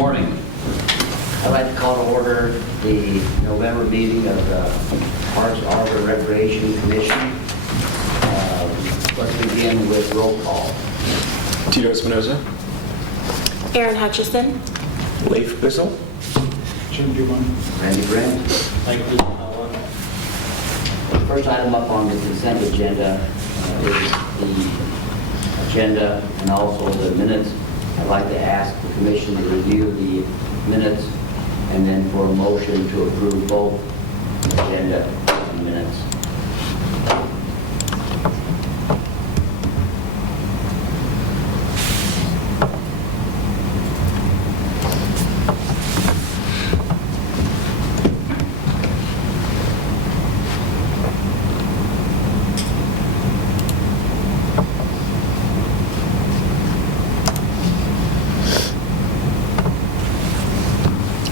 morning. I'd like to call to order the November meeting of the Parks, Arbor, Recreation Commission. Let's begin with roll call. Tito Espinoza. Aaron Hutchison. Leif Bissell. Jim Dumont. Randy Brent. The first item up on the consent agenda is the agenda and also the minutes. I'd like to ask the commission to review the minutes and then for a motion to approve both agenda and minutes.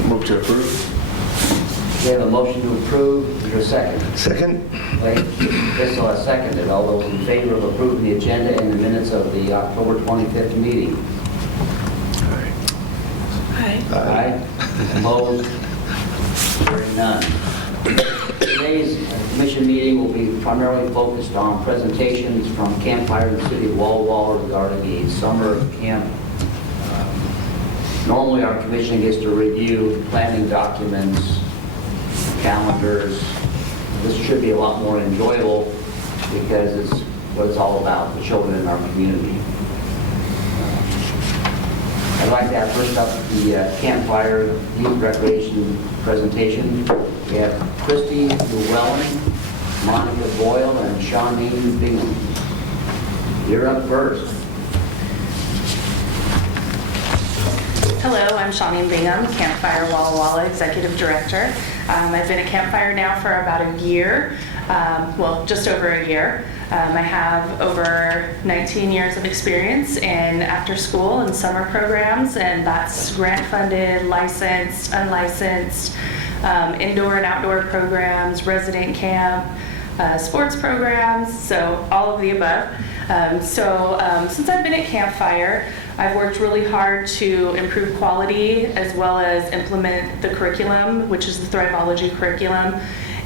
Move to approve. We have a motion to approve. Is there a second? Second. Bissell has seconded. All those in favor of approving the agenda and the minutes of the October 25th meeting? Hi. Aye. Opposed? Hearing none. Today's commission meeting will be primarily focused on presentations from Campfire in the City of Walla Walla regarding the summer camp. Normally, our commission gets to review planning documents, calendars. This should be a lot more enjoyable because it's what it's all about, the children in our community. I'd like to have first up the Campfire Youth Recreation presentation. We have Christy Llewellyn, Monica Boyle, and Shawnee Bingham. You're up first. Hello, I'm Shawnee Bingham, Campfire Walla Walla Executive Director. I've been at Campfire now for about a year, well, just over a year. I have over 19 years of experience in after school and summer programs, and that's grant funded, licensed, unlicensed, indoor and outdoor programs, resident camp, sports programs, so all of the above. Since I've been at Campfire, I've worked really hard to improve quality as well as implement the curriculum, which is the Thriveology curriculum,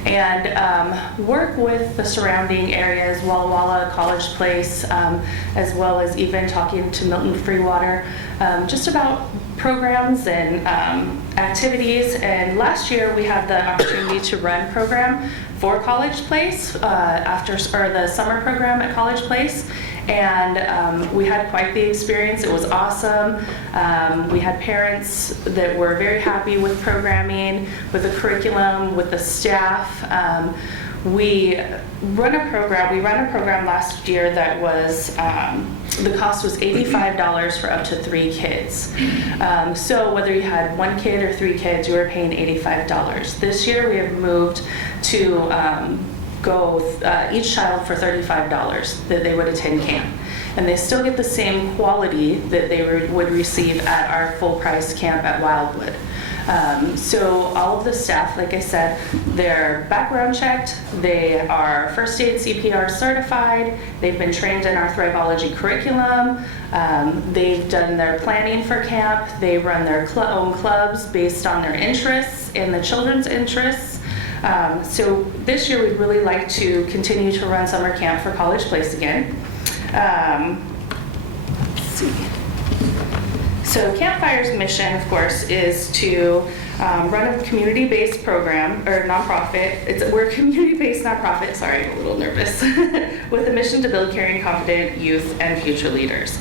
and work with the surrounding areas, Walla Walla, College Place, as well as even talking to Milton Freewater, just about programs and activities. And last year we had the opportunity to run program for College Place the summer program at College Place, and we had quite the experience. It was awesome. We had parents that were very happy with programming, with the curriculum, with the staff. We ran a program last year that was, the cost was $85 for up to 3 kids. So whether you had 1 kid or 3 kids, you were paying $85. This year we have moved to go each child for $35 that they would attend camp. And they still get the same quality that they would receive at our full price camp at Wildwood. So all of the staff, like I said, they're background checked, they are first aid CPR certified, they've been trained in our Thriveology curriculum, they've done their planning for camp, they run their own clubs based on their interests and the children's interests. So this year we'd really like to continue to run summer camp for College Place again. Let's see. So Campfire's mission, of course, is to run a community-based program, or nonprofit. We're a community-based nonprofit, sorry, I'm a little nervous, with a mission to build caring, confident youth and future leaders.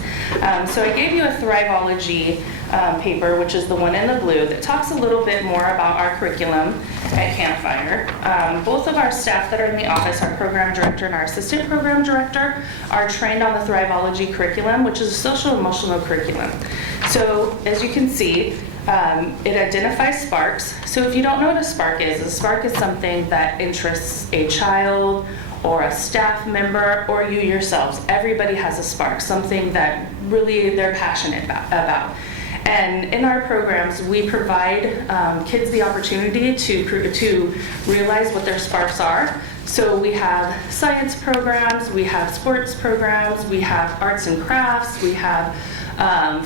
So I gave you a Thriveology paper, which is the one in the blue, that talks a little bit more about our curriculum at Campfire. Both of our staff that are in the office, our program director and our assistant program director, are trained on the Thriveology curriculum, which is a social emotional curriculum. So as you can see, it identifies sparks. So if you don't know what a spark is something that interests a child or a staff member or you yourselves. Everybody has a spark, something that really they're passionate about. And in our programs, we provide kids the opportunity to realize what their sparks are. So we have science programs, we have sports programs, we have arts and crafts, we have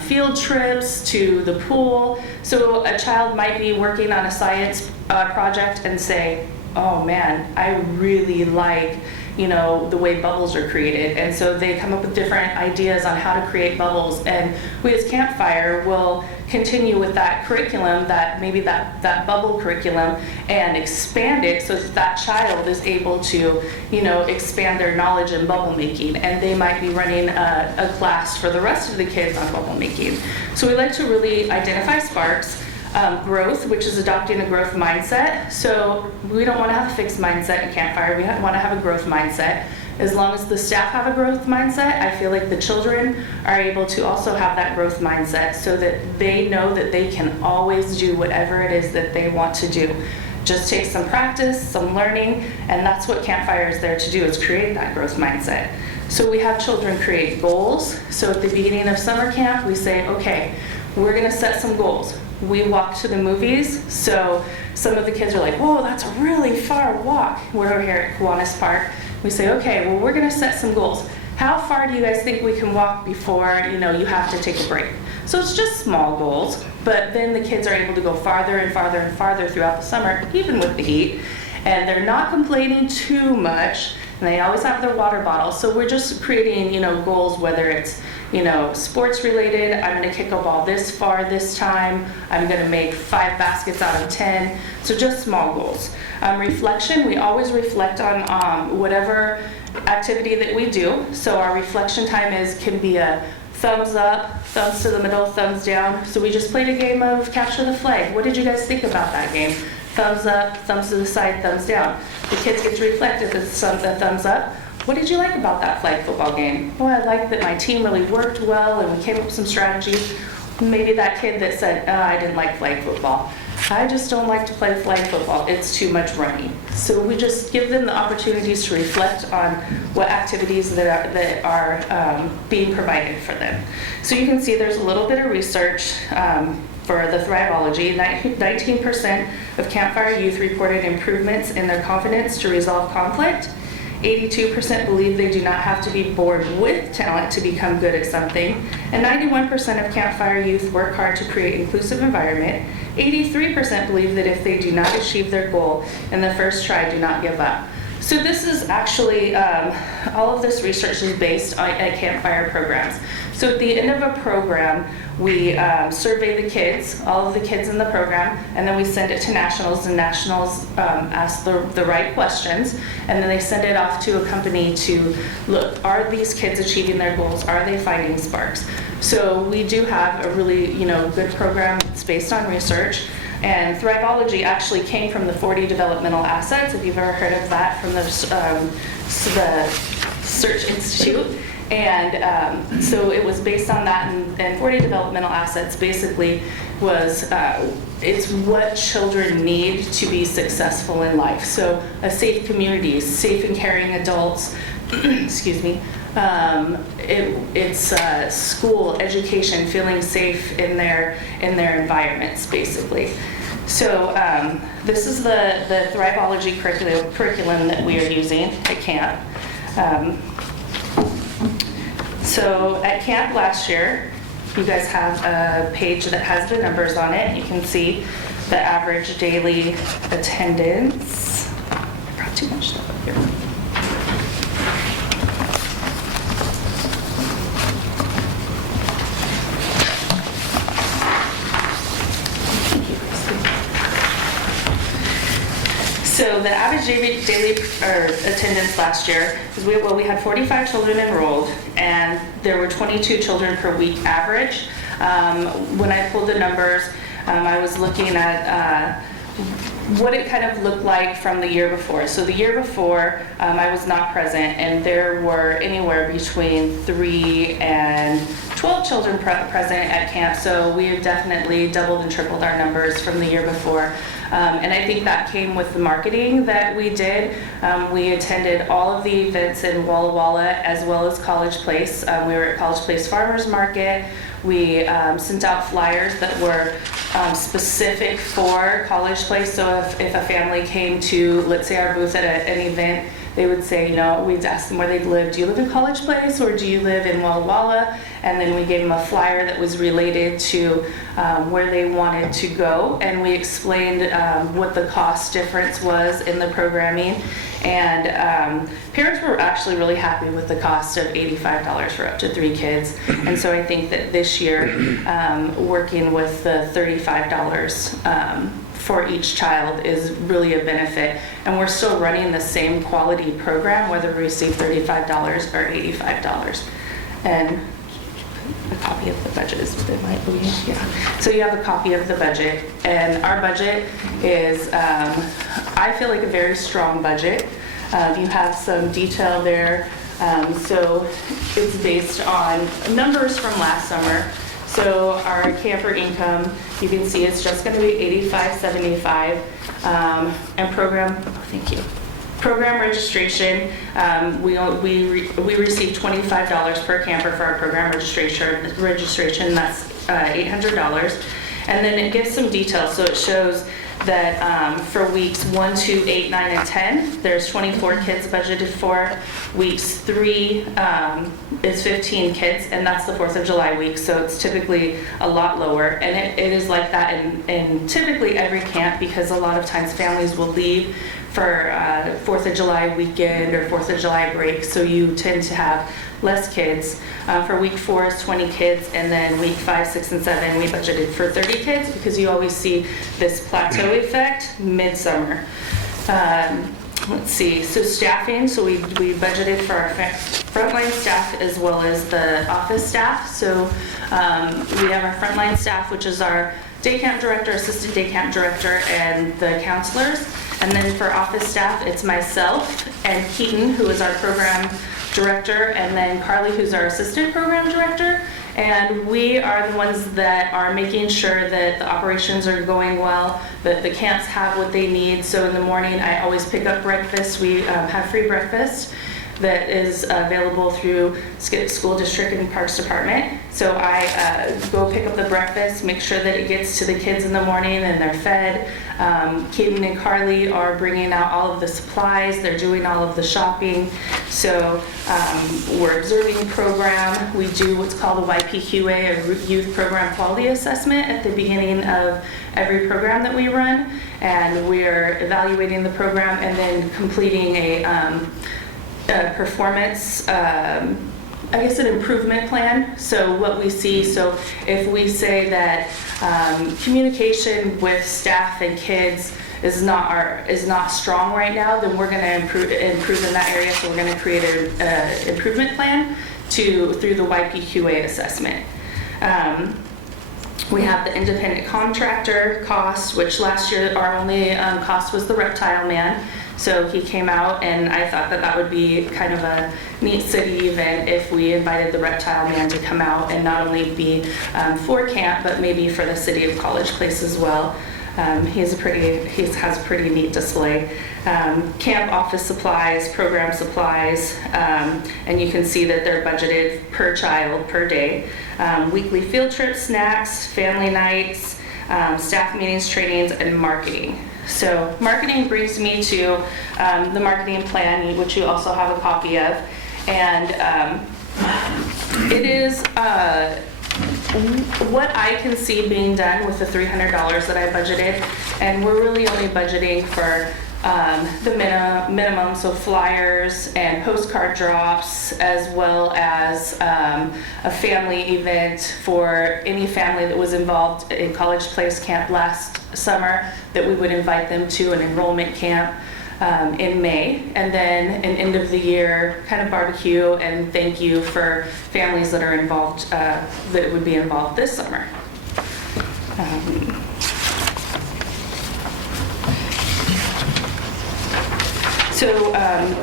field trips to the pool. So a child might be working on a science project and say, oh man, I really like, the way bubbles are created. And so they come up with different ideas on how to create bubbles. And we as Campfire will continue with that curriculum, that bubble curriculum, and expand it so that child is able to, expand their knowledge in bubble making. And they might be running a class for the rest of the kids on bubble making. So we like to really identify sparks. Growth, which is adopting a growth mindset. So we don't want to have a fixed mindset at Campfire. We want to have a growth mindset. As long as the staff have a growth mindset, I feel like the children are able to also have that growth mindset so that they know that they can always do whatever it is that they want to do. Just take some practice, some learning, and that's what Campfire is there to do, is create that growth mindset. So we have children create goals. So at the beginning of summer camp, we say, okay, we're going to set some goals. We walk to the movies, so some of the kids are like, whoa, that's a really far walk. We're here at Kiwanis Park. We say, okay, well, we're going to set some goals. How far do you guys think we can walk before, you have to take a break? So it's just small goals, but then the kids are able to go farther and farther and farther throughout the summer, even with the heat, and they're not complaining too much, and they always have their water bottle. So we're just creating, goals, whether it's sports related. I'm going to kick a ball this far this time. I'm going to make 5 baskets out of 10. So just small goals. Reflection, we always reflect on whatever activity that we do. So our reflection time can be a thumbs up, thumbs to the middle, thumbs down. So we just played a game of capture the flag. What did you guys think about that game? Thumbs up, thumbs to the side, thumbs down. The kids get to reflect if it's the thumbs up. What did you like about that flag football game? Oh, I liked that my team really worked well and we came up with some strategies. Maybe that kid that said, I didn't like flag football. I just don't like to play flag football. It's too much running. So we just give them the opportunities to reflect on what activities that are being provided for them. So you can see there's a little bit of research for the Thriveology. 19% of Campfire youth reported improvements in their confidence to resolve conflict. 82% believe they do not have to be born with talent to become good at something, and 91% of Campfire youth work hard to create inclusive environment. 83% believe that if they do not achieve their goal in the first try, do not give up. So this is actually, all of this research is based at Campfire programs. So at the end of a program, we survey the kids, all of the kids in the program, and then we send it to nationals, and nationals ask the right questions, and then they send it off to a company to look, are these kids achieving their goals? Are they finding sparks? So we do have a really good program. It's based on research. And Thriveology actually came from the 40 developmental assets, if you've ever heard of that, from the Search Institute. And so it was based on that, and 40 developmental assets basically was, it's what children need to be successful in life. So a safe community, safe and caring adults, excuse me, it's school, education, feeling safe in their environments, basically. So this is the Thriveology curriculum that we are using at camp. So at camp last year, you guys have a page that has the numbers on it. You can see the average daily attendance. I brought too much stuff up here. So the average daily attendance last year is we had 45 children enrolled, and there were 22 children per week average. When I pulled the numbers, I was looking at what it kind of looked like from the year before. So the year before, I was not present, and there were anywhere between 3 and 12 children present at camp. So we have definitely doubled and tripled our numbers from the year before. And I think that came with the marketing that we did. We attended all of the events in Walla Walla as well as College Place. We were at College Place Farmers Market. We sent out flyers that were specific for College Place. So if a family came to, let's say, our booth at an event, they would say, we'd ask them where they live. Do you live in College Place or do you live in Walla Walla? And then we gave them a flyer that was related to where they wanted to go, and we explained what the cost difference was in the programming. And parents were actually really happy with the cost of $85 for up to 3 kids. And so I think that this year, working with the $35 for each child is really a benefit. And we're still running the same quality program, whether we receive $35 or $85. And a copy of the budget is what it might be. Yeah. So you have a copy of the budget, and our budget is, I feel like, a very strong budget. You have some detail there. So it's based on numbers from last summer. So our camper income, you can see it's just going to be $85.75, and program registration, we receive $25 per camper for our program registration. That's $800. And then it gives some details. So it shows that for weeks 1, 2, 8, 9, and 10, there's 24 kids budgeted for. Weeks 3 is 15 kids, and that's the 4th of July week, so it's typically a lot lower. And it is like that in typically every camp, because a lot of times families will leave for 4th of July weekend or 4th of July break, so you tend to have less kids. For week 4 is 20 kids, and then week 5, 6, and 7 we budgeted for 30 kids, because you always see this plateau effect midsummer. Let's see, so staffing, so we budgeted for our frontline staff as well as the office staff. So we have our frontline staff, which is our day camp director, assistant day camp director, and the counselors. And then for office staff, it's myself and Keaton, who is our program director, and then Carly, who's our assistant program director. And we are the ones that are making sure that the operations are going well, that the camps have what they need. So in the morning, I always pick up breakfast. We have free breakfast that is available through school district and parks department. So I go pick up the breakfast, make sure that it gets to the kids in the morning and they're fed. Keaton and Carly are bringing out all of the supplies. They're doing all of the shopping. So we're observing the program. We do what's called a YPQA, a Youth Program Quality Assessment, at the beginning of every program that we run. And we're evaluating the program and then completing a performance, an improvement plan. So what we see, so if we say that communication with staff and kids is not strong right now, then we're going to improve in that area. So we're going to create an improvement plan through the YPQA assessment. We have the independent contractor cost, which last year our only cost was the reptile man. So he came out, and I thought that would be kind of a neat city event if we invited the reptile man to come out and not only be for camp, but maybe for the city of College Place as well. He has a pretty neat display. Camp office supplies, program supplies, and you can see that they're budgeted per child per day. Weekly field trips, snacks, family nights, staff meetings, trainings, and marketing. So marketing brings me to the marketing plan, which you also have a copy of. And it is what I can see being done with the $300 that I budgeted. And we're really only budgeting for the minimum, so flyers and postcard drops, as well as a family event for any family that was involved in College Place Camp last summer, that we would invite them to an enrollment camp in May, and then an end of the year kind of barbecue and thank you for families that are involved, that would be involved this summer. So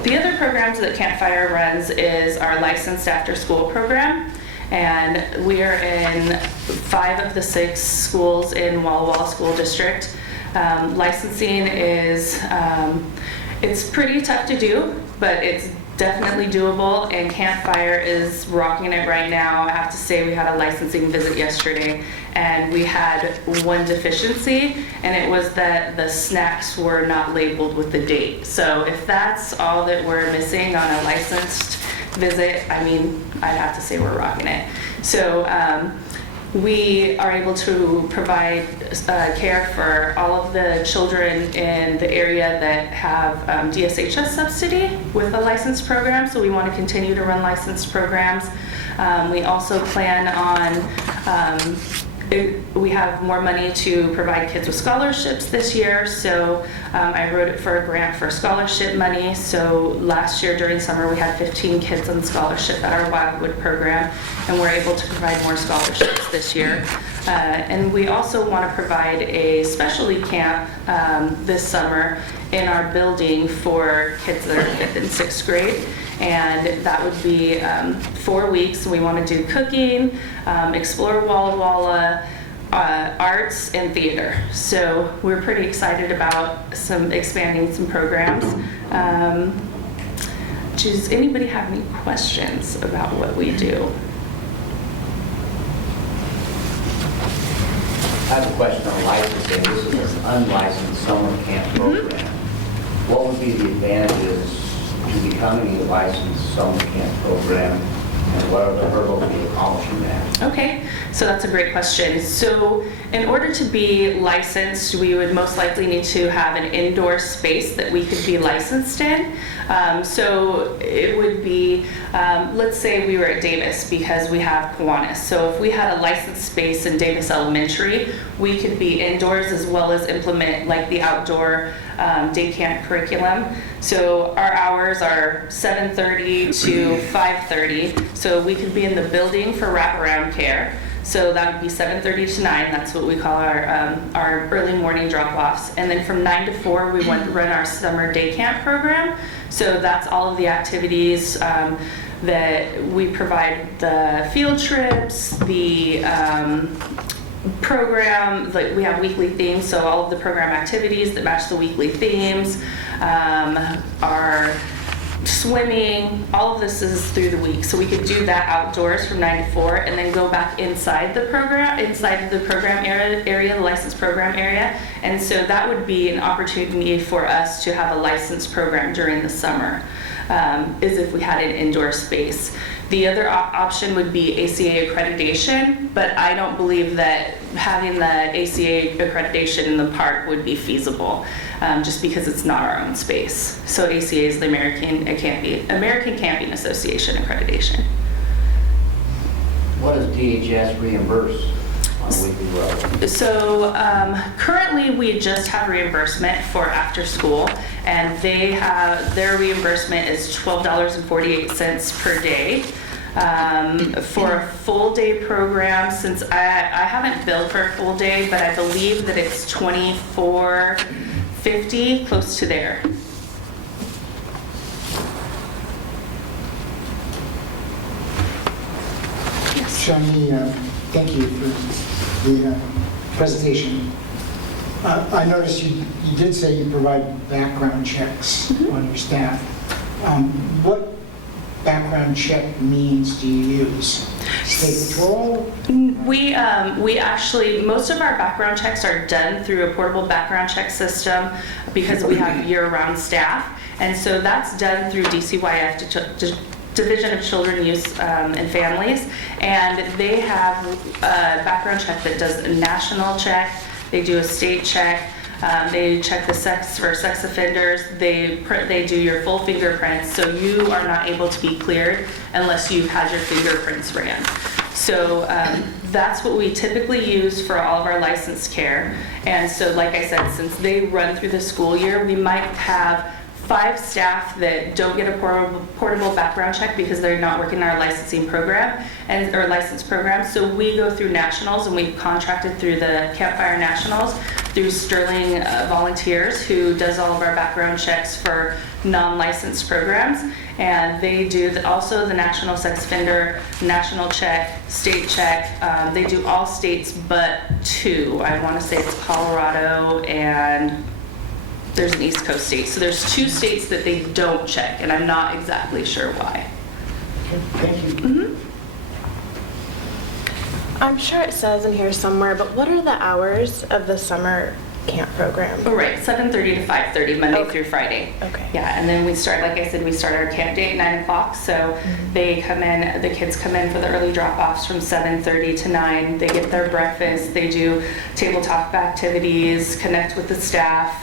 the other programs that Campfire runs is our licensed after school program, and we are in 5 of the 6 schools in Walla Walla School District. Licensing is, it's pretty tough to do, but it's definitely doable, and Campfire is rocking it right now. I have to say, we had a licensing visit yesterday, and we had one deficiency, and it was that the snacks were not labeled with the date. So if that's all that we're missing on a licensed visit, I mean, I'd have to say we're rocking it. So we are able to provide care for all of the children in the area that have DSHS subsidy with a licensed program, so we want to continue to run licensed programs. We also plan on, we have more money to provide kids with scholarships this year, so I wrote it for a grant for scholarship money. So last year during summer we had 15 kids on scholarship at our Wildwood program, and we're able to provide more scholarships this year. And we also want to provide a specialty camp this summer in our building for kids that are 5th and 6th grade. And that would be 4 weeks. We want to do cooking, explore Walla Walla, arts, and theater. So we're pretty excited about expanding some programs. Does anybody have any questions about what we do? I have a question on licensing. This is an unlicensed summer camp program. What would be the advantages to becoming a licensed summer camp program, and what are the hurdles to accomplishing that? Okay, so that's a great question. So in order to be licensed, we would most likely need to have an indoor space that we could be licensed in. So it would be, let's say we were at Davis because we have Kiwanis. So if we had a licensed space in Davis Elementary, we could be indoors as well as implement like the outdoor day camp curriculum. So our hours are 7:30 to 5:30. So we could be in the building for wraparound care. So that would be 7:30 to 9. That's what we call our early morning drop-offs. And then from 9 to 4, we run our summer day camp program. So that's all of the activities that we provide, the field trips, the program, like we have weekly themes, so all of the program activities that match the weekly themes, our swimming, all of this is through the week. So we could do that outdoors from 9 to 4 and then go back inside the program, area, the licensed program area. And so that would be an opportunity for us to have a licensed program during the summer, is if we had an indoor space. The other option would be ACA accreditation, but I don't believe that having the ACA accreditation in the park would be feasible, just because it's not our own space. So ACA is the American Camping Association accreditation. What does DHS reimburse on a weekly level? So currently we just have reimbursement for after school, and their reimbursement is $12.48 per day. For a full day program, since I haven't billed for a full day, but I believe that it's $24.50, close to there. Shawnee, thank you for the presentation. I noticed you did say you provide background checks on your staff. What background check means do you use? State Patrol? We actually, most of our background checks are done through a portable background check system because we have year-round staff. And so that's done through DCYF, Division of Children, Youth, and Families. And they have a background check that does a national check. They do a state check. They check the sex for sex offenders. They do your full fingerprints, so you are not able to be cleared unless you've had your fingerprints ran. So that's what we typically use for all of our licensed care. And so, like I said, since they run through the school year, we might have 5 staff that don't get a portable background check because they're not working in our licensing program or license program. So we go through nationals, and we've contracted through the Campfire Nationals through Sterling Volunteers, who does all of our background checks for non-licensed programs. And they do also the national sex offender, national check, state check. They do all states but 2. I want to say it's Colorado and there's an East Coast state. So there's 2 states that they don't check, and I'm not exactly sure why. Okay, thank you. I'm sure it says in here somewhere, but what are the hours of the summer camp program? Oh, right, 7:30 to 5:30, Monday Okay. through Friday. Okay. Yeah, and then we start, like I said, we start our camp day at 9 o'clock, so they come in, the kids come in for the early drop-offs from 7:30 to 9. They get their breakfast, they do tabletop activities, connect with the staff,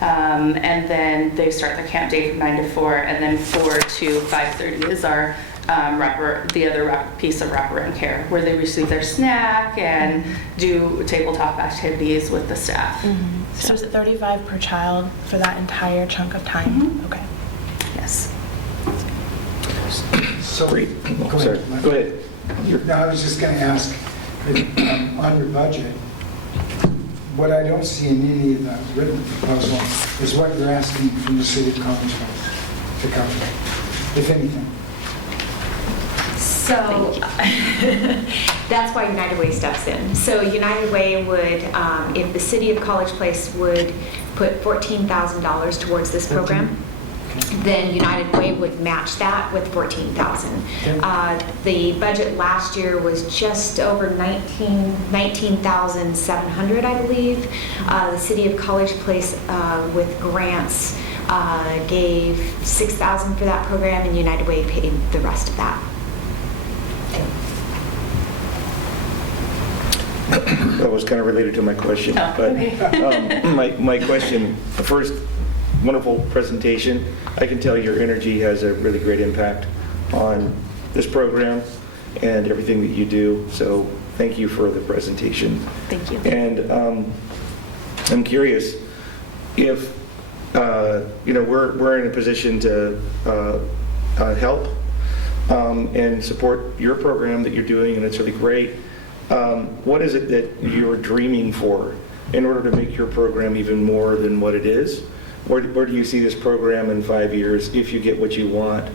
and then they start their camp day from 9 to 4, and then 4 to 5:30 is our the other piece of wraparound care, where they receive their snack and do tabletop activities with the staff. So is it 35 per child for that entire chunk of time? Okay. Yes. So, Great. go Sorry. ahead. Go ahead. You're- No, I was just going to ask, on your budget, what I don't see in any of the written proposal is what you're asking from the city of Collinsville to cover, if anything. So that's why United Way steps in. So United Way would, if the city of College Place would put $14,000 towards this program, then United Way would match that with $14,000. Okay. The budget last year was just over $19,700, I believe. The city of College Place with grants gave $6,000 for that program, and United Way paid the rest of that. That was kind of related to my question. Oh, but okay. my question, first, wonderful presentation. I can tell your energy has a really great impact on this program and everything that you do. So thank you for the presentation. Thank you. And I'm curious if, we're in a position to help and support your program that you're doing, and it's really great. What is it that you're dreaming for in order to make your program even more than what it is? Where do you see this program in 5 years if you get what you want?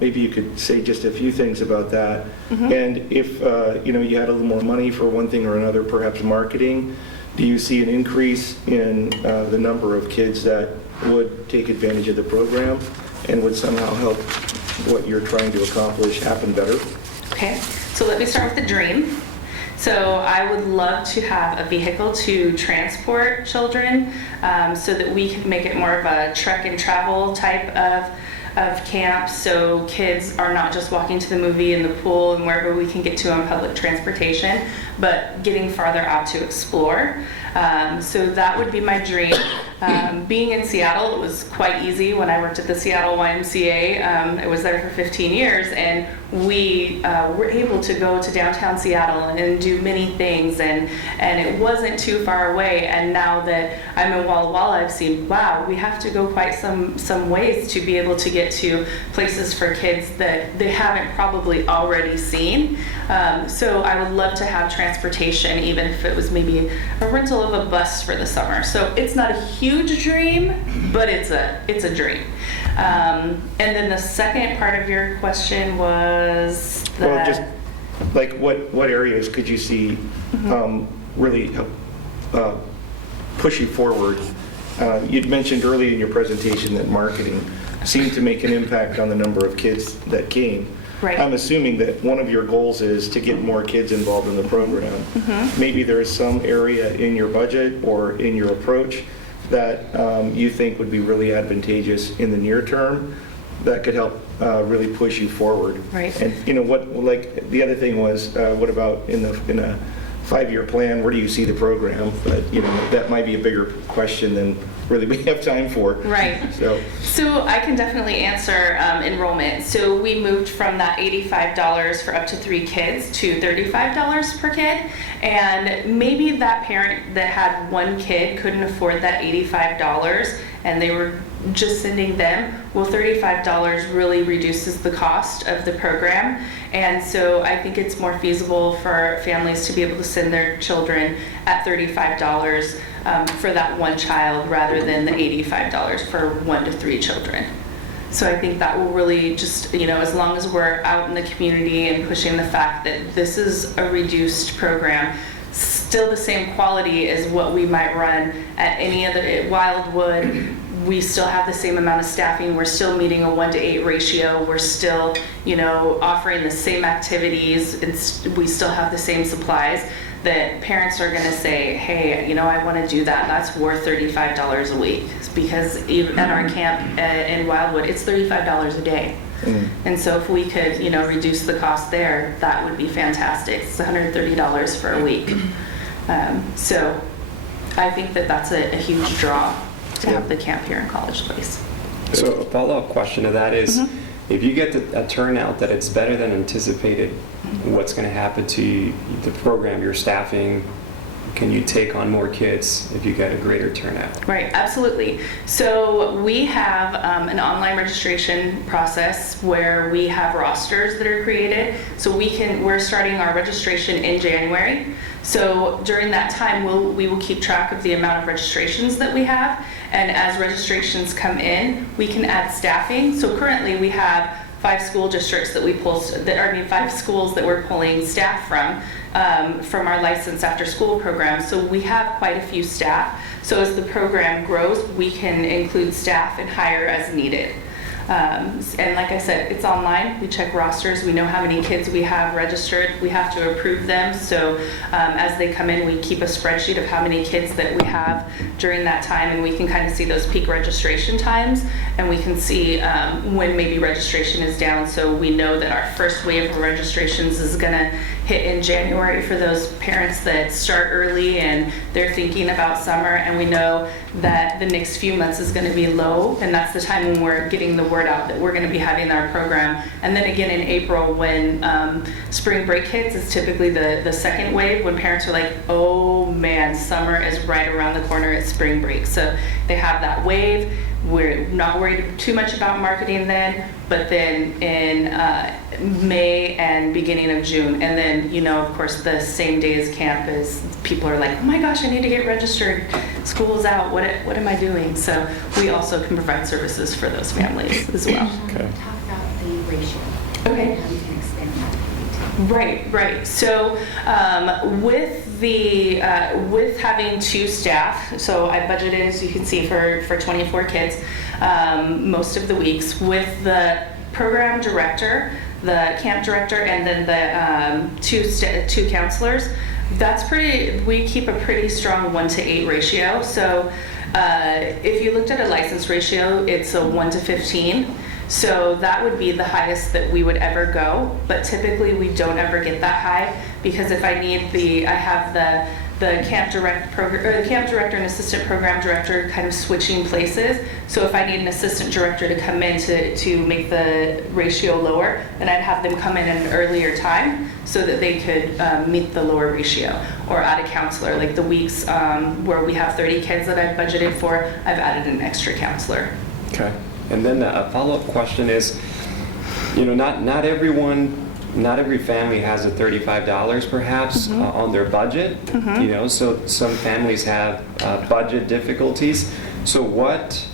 Maybe you could say just a few things about that. And if you had a little more money for one thing or another, perhaps marketing, do you see an increase in the number of kids that would take advantage of the program and would somehow help what you're trying to accomplish happen better? Okay, so let me start with the dream. So I would love to have a vehicle to transport children so that we can make it more of a trek and travel type of camp, so kids are not just walking to the movie and the pool and wherever we can get to on public transportation, but getting farther out to explore. So that would be my dream. Being in Seattle, it was quite easy when I worked at the Seattle YMCA. I was there for 15 years, and we were able to go to downtown Seattle and do many things, and it wasn't too far away. And now that I'm in Walla Walla, I've seen, wow, we have to go quite some ways to be able to get to places for kids that they haven't probably already seen. So I would love to have transportation, even if it was maybe a rental of a bus for the summer. So it's not a huge dream, but it's a dream. And then the second part of your question was that, Well, just like what areas could you see really help push you forward? You'd mentioned early in your presentation that marketing seemed to make an impact on the number of kids that came. Right. I'm assuming that one of your goals is to get more kids involved in the program. Maybe there is some area in your budget or in your approach that you think would be really advantageous in the near term that could help really push you forward. Right. And like the other thing was, what about in a 5-year plan, where do you see the program? But that might be a bigger question than really we have time for. Right. So I can definitely answer enrollment. So we moved from that $85 for up to 3 kids to $35 per kid. And maybe that parent that had 1 kid couldn't afford that $85 and they were just sending them. Well, $35 really reduces the cost of the program. And so I think it's more feasible for families to be able to send their children at $35 for that 1 child rather than the $85 for 1 to 3 children. So I think that will really just, as long as we're out in the community and pushing the fact that this is a reduced program, still the same quality as what we might run at any other Wildwood, we still have the same amount of staffing. We're still meeting a 1-to-8 ratio. We're still, offering the same activities. We still have the same supplies. That parents are going to say, hey, I want to do that. That's worth $35 a week. Because even at our camp in Wildwood, it's $35 a day. And so if we could, reduce the cost there, that would be fantastic. It's $130 for a week. So I think that that's a huge draw to have the camp here in College Place. So a follow-up question to that is, if you get a turnout that it's better than anticipated, what's going to happen to the program, your staffing? Can you take on more kids if you get a greater turnout? Right, absolutely. So we have an online registration process where we have rosters that are created. So we're starting our registration in January. So during that time, we will keep track of the amount of registrations that we have. And as registrations come in, we can add staffing. So currently we have 5 school districts that we pull, 5 schools that we're pulling staff from our licensed after school program. So we have quite a few staff. So as the program grows, we can include staff and hire as needed. And like I said, it's online. We check rosters. We know how many kids we have registered. We have to approve them. So as they come in, we keep a spreadsheet of how many kids that we have during that time, and we can kind of see those peak registration times, and we can see when maybe registration is down. So we know that our first wave of registrations is going to hit in January for those parents that start early and they're thinking about summer, and we know that the next few months is going to be low, and that's the time when we're getting the word out that we're going to be having our program. And then again in April, when spring break hits, is typically the second wave, when parents are like, oh man, summer is right around the corner at spring break. So they have that wave. We're not worried too much about marketing then, but then in May and beginning of June, and then, of course, the same day as camp is, people are like, oh my gosh, I need to get registered. School's out. What am I doing? So we also can provide services for those families as well. Okay. Talk about the ratio. Okay. How you can expand that. Right. So with having 2 staff, so I budgeted, as you can see, for 24 kids most of the weeks, with the program director, the camp director, and then the 2 counselors. We keep a pretty strong 1-to-8 ratio. So if you looked at a license ratio, it's a 1-to-15. So that would be the highest that we would ever go, but typically we don't ever get that high, because if I have the camp director and assistant program director kind of switching places. So if I need an assistant director to come in to make the ratio lower, then I'd have them come in at an earlier time so that they could meet the lower ratio. Or add a counselor, like the weeks where we have 30 kids that I've budgeted for, I've added an extra counselor. Okay. And then a follow-up question is, not every family has a $35 perhaps on their budget. So some families have budget difficulties. So what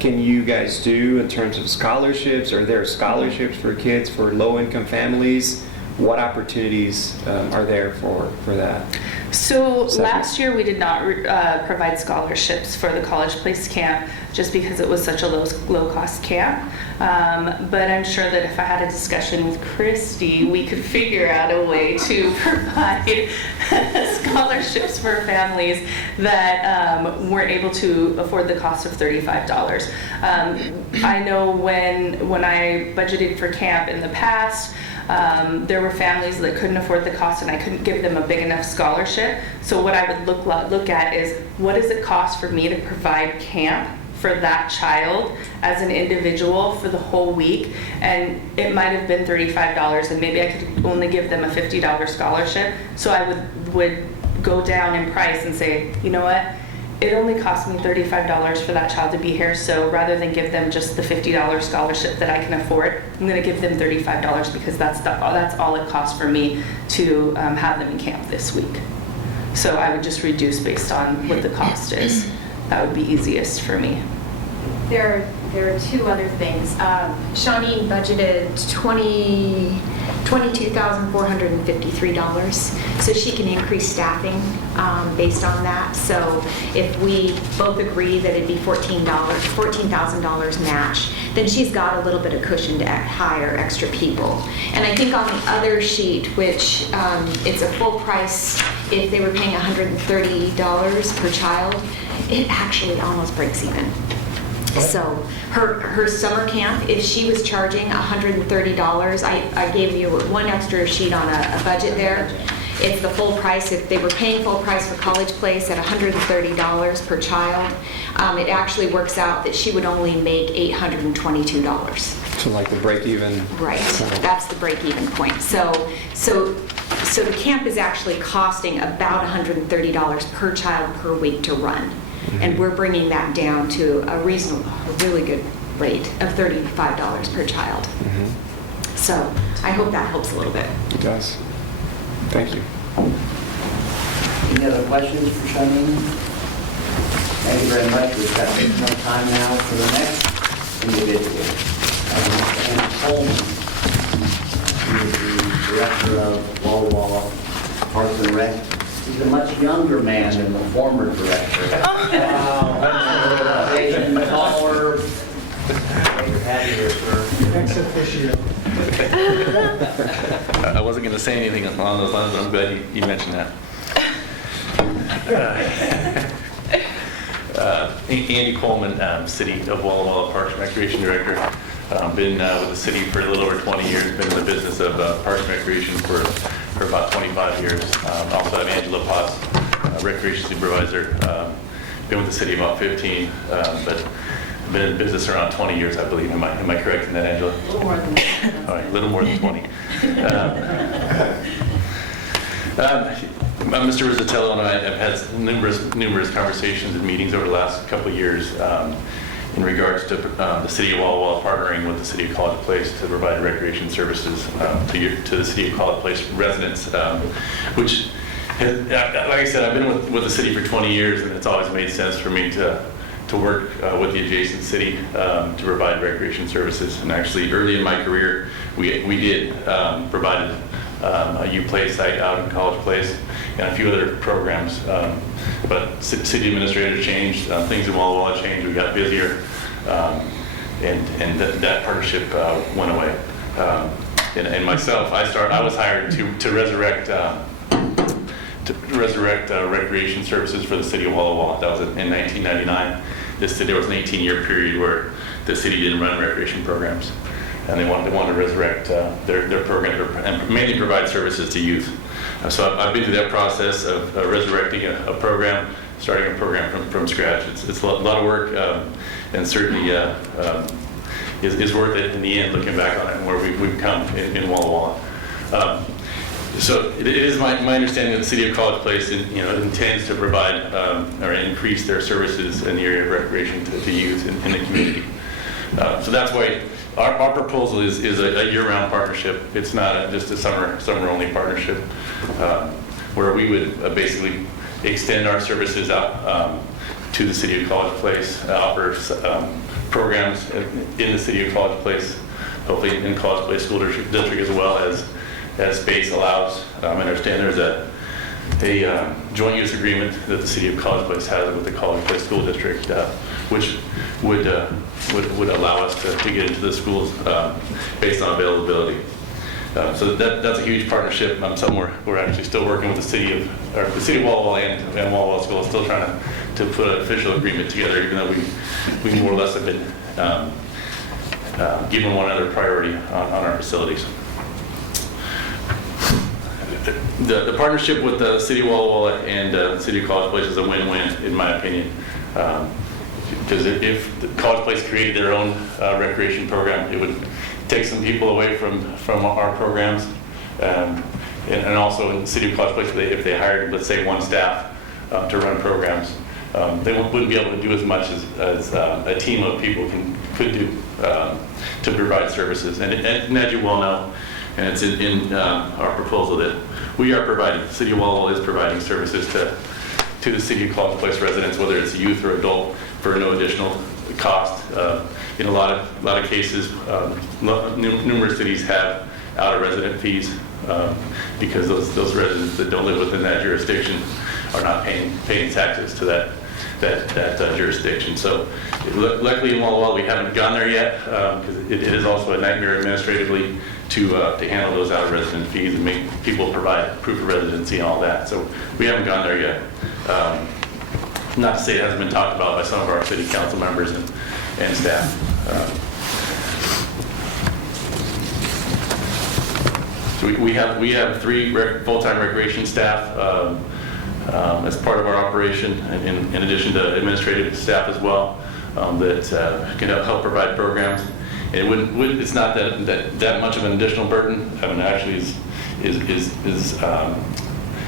can you guys do in terms of scholarships? Are there scholarships for kids for low-income families? What opportunities are there for that? So last year we did not provide scholarships for the College Place camp, just because it was such a low-cost camp. But I'm sure that if I had a discussion with Christy, we could figure out a way to provide scholarships for families that weren't able to afford the cost of $35. I know when I budgeted for camp in the past, there were families that couldn't afford the cost, and I couldn't give them a big enough scholarship. So what I would look at is, what does it cost for me to provide camp for that child as an individual for the whole week? And it might have been $35, and maybe I could only give them a $50 scholarship. So I would go down in price and say, you know what? It only cost me $35 for that child to be here, so rather than give them just the $50 scholarship that I can afford, I'm going to give them $35 because that's all it costs for me to have them in camp this week. So I would just reduce based on what the cost is. That would be easiest for me. There are 2 other things. Shawnee budgeted $22,453. So she can increase staffing based on that. So if we both agree that it'd be $14,000 match, then she's got a little bit of cushion to hire extra people. And I think on the other sheet, which it's a full price, if they were paying $130 per child, it actually almost breaks even. So her summer camp, if she was charging $130, I gave you one extra sheet on a budget there. It's the full price. If they were paying full price for College Place at $130 per child, it actually works out that she would only make $822. So like the break even. Right, that's the break-even point. So the camp is actually costing about $130 per child per week to run. And we're bringing that down to a really good rate of $35 per child. So I hope that helps a little bit. It does. Thank you. Any other questions for Charlene? Thank you very much. We've got more time now for the next individual. Andy Coleman, he is the director of Walla Walla Parks and Rec. He's a much younger man than the former director. Taller. Happy here, sir. Ex officio. I wasn't going to say anything along those lines, but I'm glad you mentioned that. Andy Coleman, City of Walla Walla Parks and Recreation Director. Been with the city for a little over 20 years. Been in the business of Parks and Recreation for about 25 years. Also have Angela Potts, Recreation Supervisor. Been with the city about 15, but been in business around 20 years, I believe. Am I correct in that, Angela? A little more than that. All right, a little more than 20. Mr. Rizzatello and I have had numerous conversations and meetings over the last couple of years in regards to the city of Walla Walla partnering with the city of College Place to provide recreation services to the city of College Place residents, which, like I said, I've been with the city for 20 years, and it's always made sense for me to work with the adjacent city to provide recreation services. And actually, early in my career, we did provided a U play site out in College Place and a few other programs. But city administrators changed, things in Walla Walla changed. We got busier, and that partnership went away. And myself, I was hired to resurrect. Recreation services for the city of Walla Walla. That was in 1999. There was an 18-year period where the city didn't run recreation programs, and they wanted to resurrect their program and mainly provide services to youth. So I've been through that process of resurrecting a program, starting a program from scratch. It's a lot of work, and certainly is worth it in the end, looking back on it and where we've come in Walla Walla. So it is my understanding that the city of College Place intends to provide or increase their services in the area of recreation to youth in the community. So that's why our proposal is a year-round partnership. It's not just a summer-only partnership where we would basically extend our services out to the city of College Place, offer programs in the city of College Place, hopefully in College Place School District as well as space allows. I understand there's a joint use agreement that the city of College Place has with the College Place School District, which would allow us to get into the schools based on availability. So that's a huge partnership. Something we're actually still working with the city of Walla Walla and Walla Walla School, still trying to put an official agreement together, even though we more or less have been given one another priority on our facilities. The partnership with the City of Walla Walla and the City of College Place is a win-win, in my opinion. Because if the College Place created their own recreation program, it would take some people away from our programs. And also in the City of College Place, if they hired, let's say, one staff to run programs, they wouldn't be able to do as much as a team of people could do to provide services. And as you well know, and it's in our proposal that we are providing, the City of Walla Walla is providing services to the City of College Place residents, whether it's youth or adult, for no additional cost. In a lot of cases, numerous cities have out-of-resident fees, because those residents that don't live within that jurisdiction are not paying taxes to that jurisdiction. So luckily in Walla Walla, we haven't gone there yet, because it is also a nightmare administratively to handle those out-of-resident fees and make people provide proof of residency and all that. So we haven't gone there yet. Not to say it hasn't been talked about by some of our city council members and staff. So we have 3 full-time recreation staff as part of our operation, in addition to administrative staff as well, that can help provide programs. It's not that much of an additional burden. I mean, actually is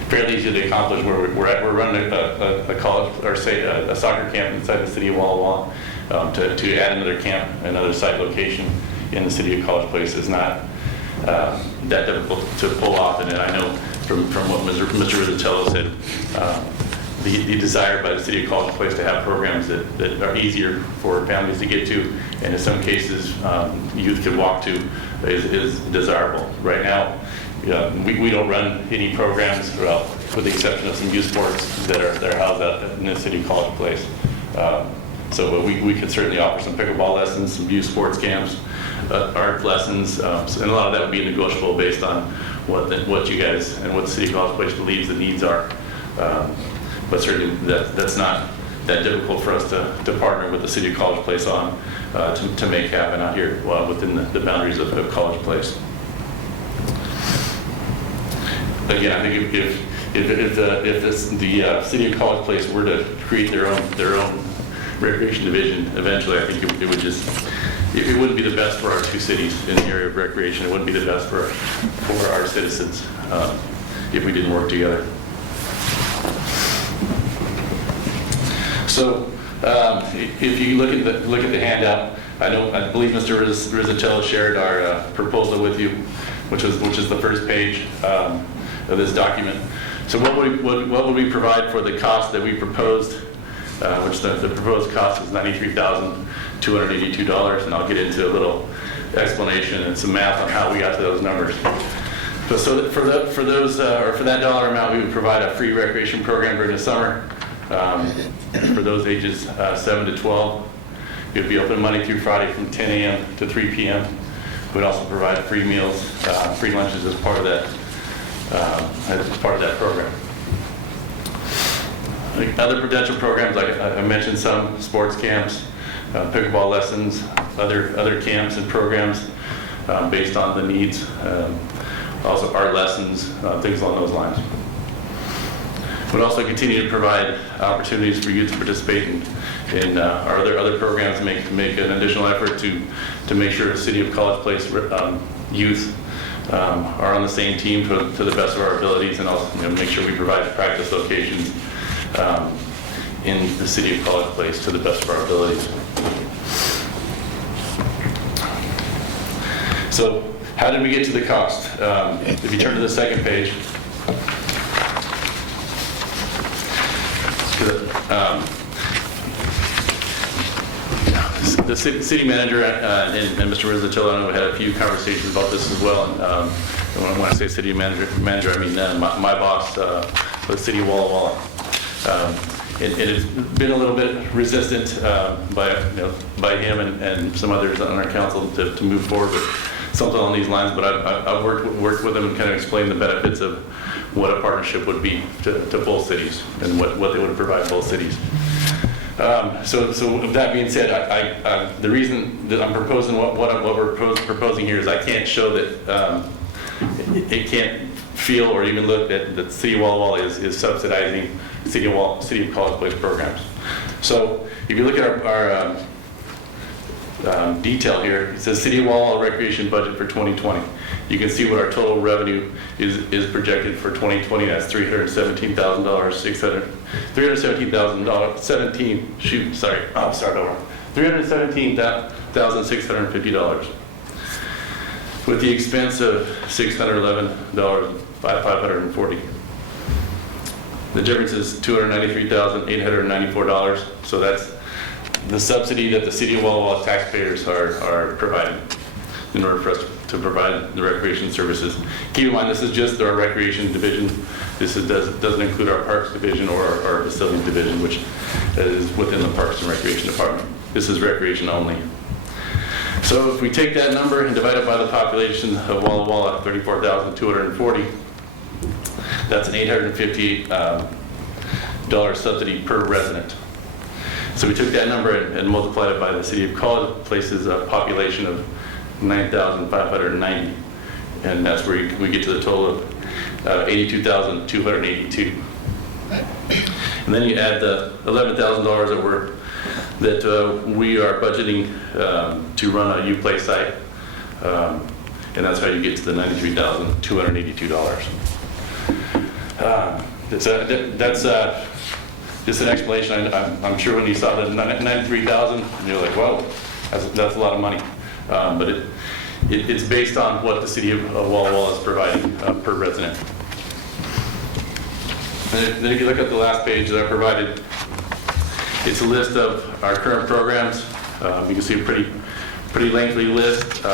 fairly easy to accomplish. We're running a college, or say a soccer camp inside the city of Walla Walla. To add another camp, another site location in the city of College Place is not that difficult to pull off. And I know from what Mr. Rizzatello said, the desire by the city of College Place to have programs that are easier for families to get to, and in some cases youth could walk to, is desirable. Right now, we don't run any programs, well, with the exception of some youth sports that are housed out in the city of College Place. So we could certainly offer some pickleball lessons, some youth sports camps, art lessons, and a lot of that would be negotiable based on what you guys and what the city of College Place believes the needs are. But certainly that's not that difficult for us to partner with the city of College Place on to make happen out here within the boundaries of College Place. Again, I think if the city of College Place were to create their own recreation division, eventually I think it wouldn't be the best for our 2 cities in the area of recreation. It wouldn't be the best for our citizens if we didn't work together. So if you look at the handout, I believe Mr. Rizzatello shared our proposal with you, which is the first page of this document. So what would we provide for the cost that we proposed? Which the proposed cost is $93,282, and I'll get into a little explanation and some math on how we got to those numbers. So for that dollar amount, we would provide a free recreation program during the summer for those ages 7 to 12. It would be open Monday through Friday from 10 a.m. to 3 p.m. We would also provide free meals, free lunches as part of that program. Other potential programs, like I mentioned, some sports camps, pickleball lessons, other camps and programs based on the needs. Also art lessons, things along those lines. We'd also continue to provide opportunities for youth to participate in our other programs, to make an additional effort to make sure the City of College Place youth are on the same team to the best of our abilities, and also make sure we provide practice locations in the City of College Place to the best of our abilities. So how did we get to the cost? If you turn to the second page, the city manager and Mr. Rizzatello, I know we had a few conversations about this as well. And when I say city manager, I mean my boss, the city of Walla Walla. It has been a little bit resistant by him and some others on our council to move forward with something along these lines. But I've worked with them and kind of explained the benefits of what a partnership would be to both cities and what they would provide both cities. So with that being said, the reason that I'm proposing what we're proposing here is I can't show that it can't feel or even look that the City of Walla Walla is subsidizing City of College Place programs. So if you look at our detail here, it says City of Walla Walla recreation budget for 2020. You can see what our total revenue is projected for 2020. That's $317,600. $317,650, with the expense of $611,540. The difference is $293,894. So that's the subsidy that the City of Walla Walla taxpayers are providing in order for us to provide the recreation services. Keep in mind, this is just our recreation division. This doesn't include our parks division or our facilities division, which is within the Parks and Recreation Department. This is recreation only. So if we take that number and divide it by the population of Walla Walla, 34,240, that's an $858 subsidy per resident. So we took that number and multiplied it by the City of College Place's population of 9,590, and that's where we get to the total of 82,282. And then you add the $11,000 that we are budgeting to run a Uplay site, and that's how you get to the $93,282. That's just an explanation. I'm sure when you saw the 93,000, you're like, whoa, that's a lot of money. But it's based on what the City of Walla Walla is providing per resident. And then if you look at the last page that I provided, it's a list of our current programs. You can see a pretty lengthy list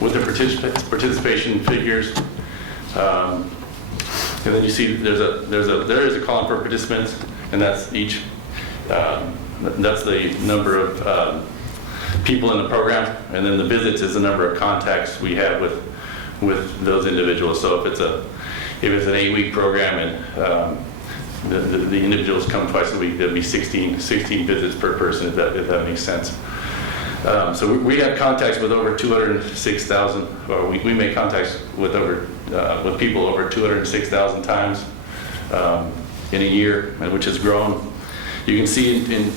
with the participation figures. And then you see there is a column for participants, and that's each. That's the number of people in the program, and then the visits is the number of contacts we have with those individuals. So if it's an 8-week program and the individuals come twice a week, there'll be 16 visits per person, if that makes sense. So we have contacts with over 206,000, or we make contacts with people over 206,000 times in a year, which has grown. You can see in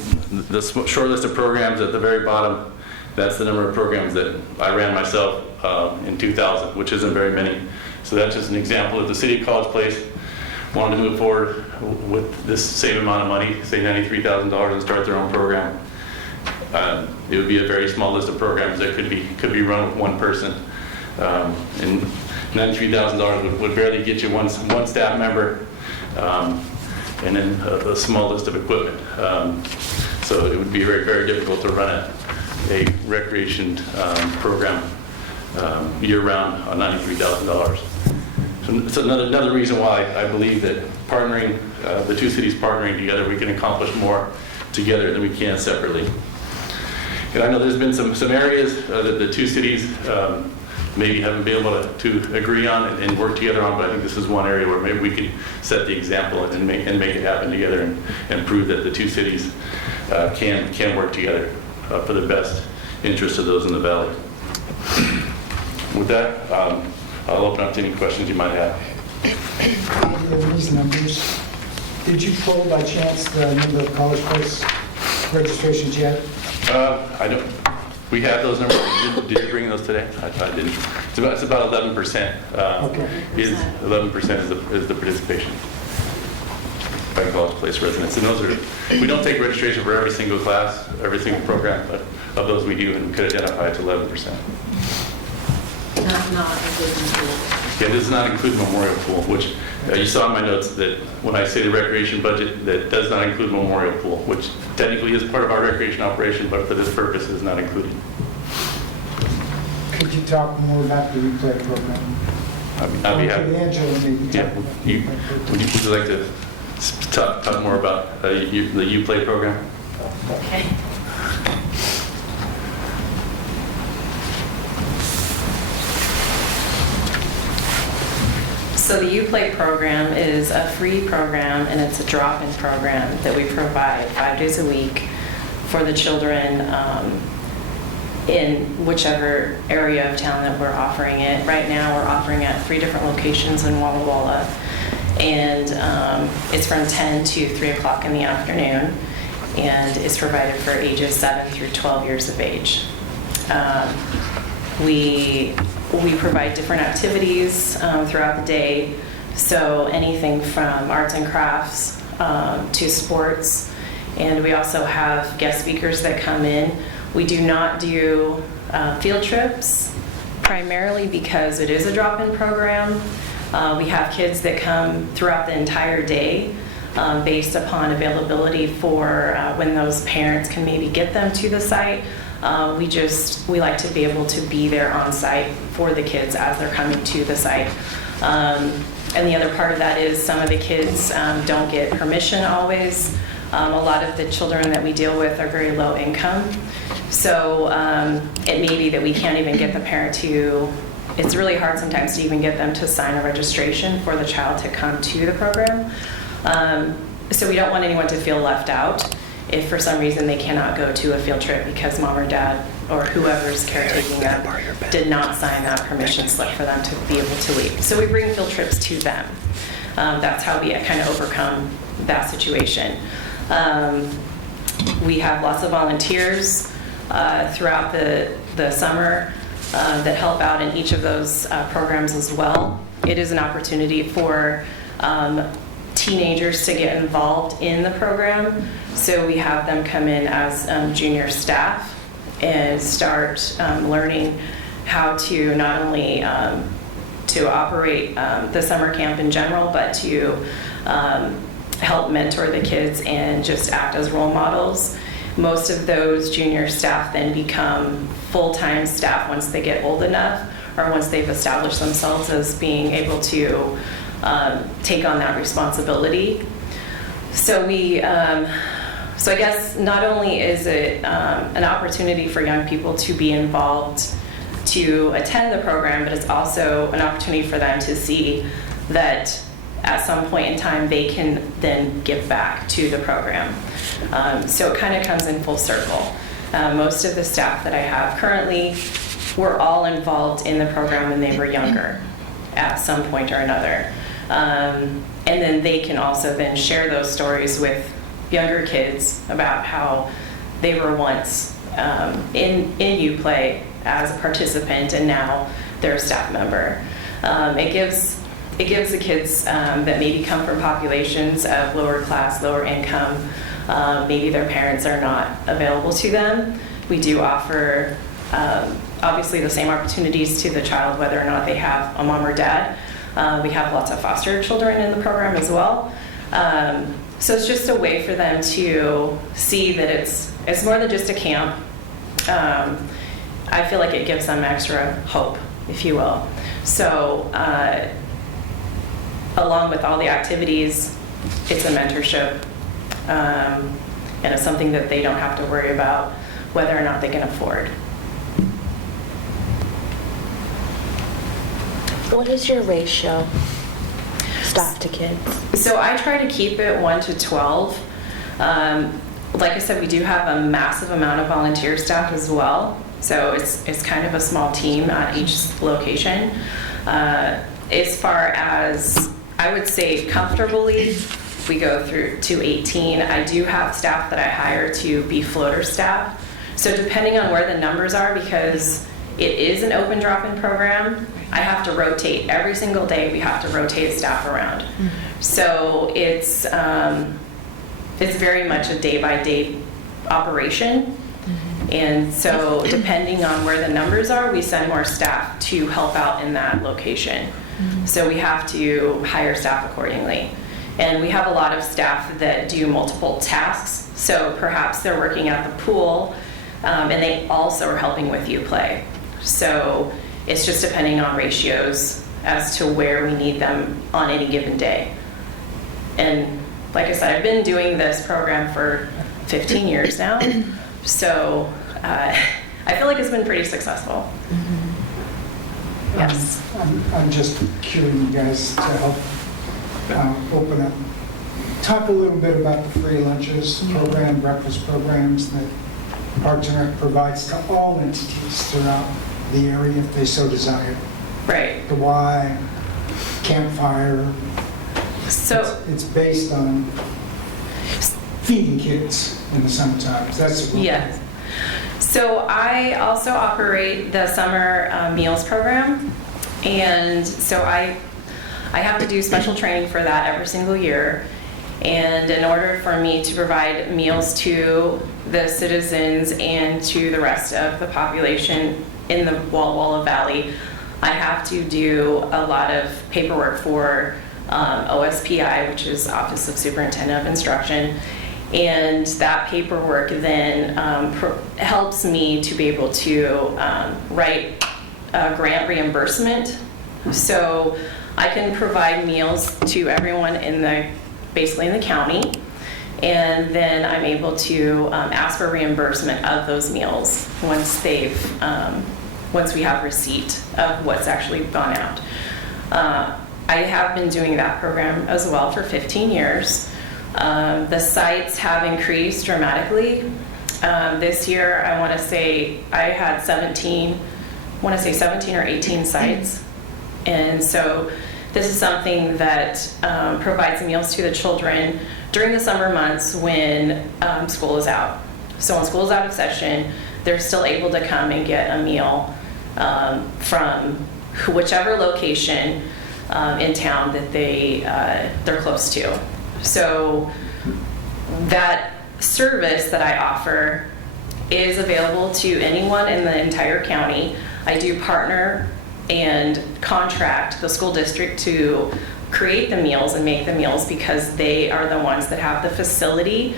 the short list of programs at the very bottom, that's the number of programs that I ran myself in 2000, which isn't very many. So that's just an example. If the City of College Place wanted to move forward with this same amount of money, say $93,000, and start their own program, it would be a very small list of programs that could be run with one person. And $93,000 would barely get you one staff member, and then a small list of equipment. So it would be very, very difficult to run a recreation program year-round on $93,000. So it's another reason why I believe that partnering, the two cities partnering together, we can accomplish more together than we can separately. And I know there's been some areas that the two cities maybe haven't been able to agree on and work together on, but I think this is one area where maybe we could set the example and make it happen together and prove that the two cities can work together for the best interest of those in the valley. With that, I'll open up to any questions you might have. These numbers, did you pull by chance the number of College Place registrations yet? I don't. We have those numbers. Did you bring those today? I didn't. It's about 11%. Okay. 11% is the participation by College Place residents, and those are. We don't take registration for every single class, every single program, but of those we do, and we could identify it's 11%. Not including pool. Yeah, this does not include Memorial Pool, which you saw in my notes that when I say the recreation budget, that does not include Memorial Pool, which technically is part of our recreation operation, but for this purpose is not included. Could you talk more about the replay program? I'll be happy. Angela, maybe Yeah. talk about Would the replay program. you like to talk more about the Uplay program? Okay. So the Uplay program is a free program, and it's a drop-in program that we provide 5 days a week for the children in whichever area of town that we're offering it. Right now, we're offering at 3 different locations in Walla Walla, and it's from 10 to 3 o'clock in the afternoon, and it's provided for ages 7 through 12 years of age. We provide different activities throughout the day, so anything from arts and crafts to sports, and we also have guest speakers that come in. We do not do field trips, primarily because it is a drop-in program. We have kids that come throughout the entire day based upon availability for when those parents can maybe get them to the site. We like to be able to be there on site for the kids as they're coming to the site. And the other part of that is some of the kids don't get permission always. A lot of the children that we deal with are very low income. So it may be that we can't even get the parent to, it's really hard sometimes to even get them to sign a registration for the child to come to the program. So we don't want anyone to feel left out if for some reason they cannot go to a field trip because mom or dad or whoever's caretaking them did not sign that permission slip for them to be able to leave. So we bring field trips to them. That's how we kind of overcome that situation. We have lots of volunteers throughout the summer that help out in each of those programs as well. It is an opportunity for teenagers to get involved in the program. So we have them come in as junior staff and start learning how to not only to operate the summer camp in general, but to help mentor the kids and just act as role models. Most of those junior staff then become full-time staff once they get old enough or once they've established themselves as being able to take on that responsibility. So so I guess not only is it an opportunity for young people to be involved to attend the program, but it's also an opportunity for them to see that at some point in time they can then give back to the program. So it kind of comes in full circle. Most of the staff that I have currently were all involved in the program when they were younger at some point or another. And then they can also then share those stories with younger kids about how they were once in U-Play as a participant and now they're a staff member. It gives the kids that maybe come from populations of lower class, lower income, maybe their parents are not available to them. We do offer obviously the same opportunities to the child whether or not they have a mom or dad. We have lots of foster children in the program as well. So it's just a way for them to see that it's more than just a camp. I feel like it gives them extra hope, if you will. So along with all the activities, it's a mentorship. And it's something that they don't have to worry about whether or not they can afford. What is your ratio, staff to kids? So I try to keep it 1 to 12. Like I said, we do have a massive amount of volunteer staff as well. So it's kind of a small team at each location. As far as, I would say comfortably, we go through to 18. I do have staff that I hire to be floater staff. So depending on where the numbers are, because it is an open drop-in program, I have to rotate every single day. We have to rotate staff around. So it's very much a day-by-day operation. And so depending on where the numbers are, we send more staff to help out in that location. So we have to hire staff accordingly. And we have a lot of staff that do multiple tasks. So perhaps they're working at the pool and they also are helping with U-Play. So it's just depending on ratios as to where we need them on any given day. And like I said, I've been doing this program for 15 years now. So I feel like it's been pretty successful. Yes. I'm just cueing you guys to help open up. Talk a little bit about the free lunches program, breakfast programs that Parks and Rec provides to all entities throughout the area if they so desire. Right. The Y, campfire. So it's based on feeding kids in the summertime. That's yes. So I also operate the summer meals program, and so I have to do special training for that every single year. And in order for me to provide meals to the citizens and to the rest of the population in the Walla Walla Valley, I have to do a lot of paperwork for OSPI, which is Office of Superintendent of Instruction. And that paperwork then helps me to be able to write grant reimbursement. So I can provide meals to everyone basically in the county. And then I'm able to ask for reimbursement of those meals once we have receipt of what's actually gone out. I have been doing that program as well for 15 years. The sites have increased dramatically. This year, I want to say I had 17 or 18 sites. And so this is something that provides meals to the children during the summer months when school is out. So when school is out of session, they're still able to come and get a meal from whichever location in town that they're close to. So that service that I offer is available to anyone in the entire county. I do partner and contract the school district to create the meals and make the meals because they are the ones that have the facility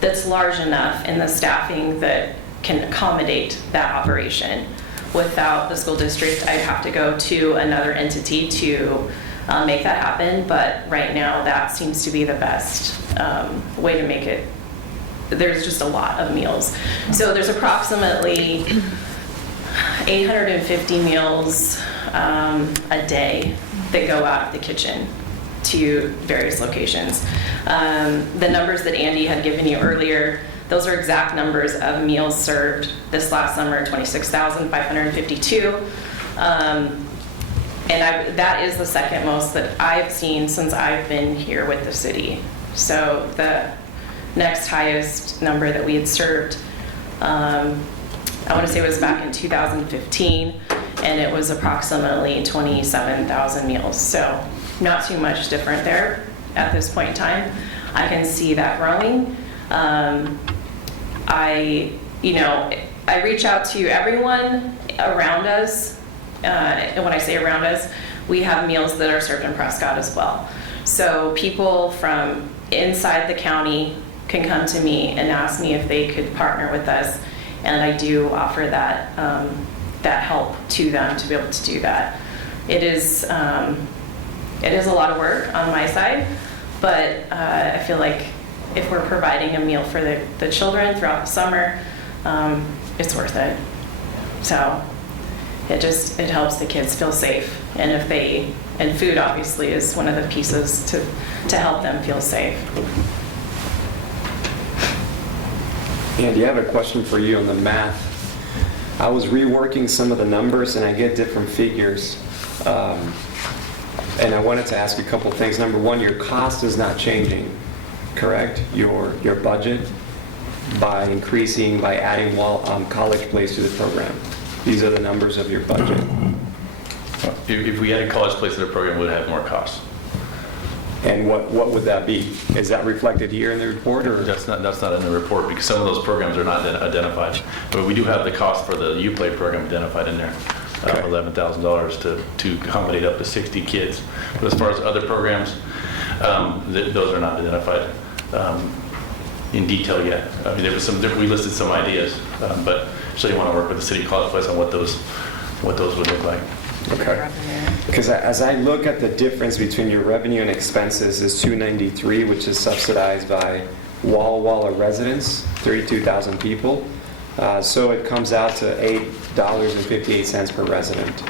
that's large enough and the staffing that can accommodate that operation. Without the school district, I'd have to go to another entity to make that happen, but right now that seems to be the best way to make it. There's just a lot of meals. So there's approximately 850 meals a day that go out of the kitchen to various locations. The numbers that Andy had given you earlier, those are exact numbers of meals served this last summer, 26,552. And that is the second most that I've seen since I've been here with the city. So the next highest number that we had served, I want to say it was back in 2015, and it was approximately 27,000 meals. So not too much different there at this point in time. I can see that growing. I reach out to everyone around us. And when I say around us, we have meals that are served in Prescott as well. So people from inside the county can come to me and ask me if they could partner with us, and I do offer that that help to them to be able to do that. It is a lot of work on my side, but I feel like if we're providing a meal for the children throughout the summer, it's worth it. So it helps the kids feel safe, and food obviously is one of the pieces to help them feel safe. Andy, I have a question for you on the math. I was reworking some of the numbers and I get different figures. And I wanted to ask you a couple things. Number one, your cost is not changing, correct? Your budget by adding College Place to the program. These are the numbers of your budget. If we added College Place to the program, it would have more costs. And what would that be? Is that reflected here in the report, or? That's not in the report because some of those programs are not identified. But we do have the cost for the UPlay program identified in there, Okay. $11,000 to accommodate up to 60 kids. But as far as other programs, those are not identified in detail yet. I mean, we listed some ideas, but so you want to work with the City College Place on what those would look like. Okay. Because as I look at the difference between your revenue and expenses is $293, which is subsidized by Walla Walla residents, 32,000 people. So it comes out to $8.58 per resident.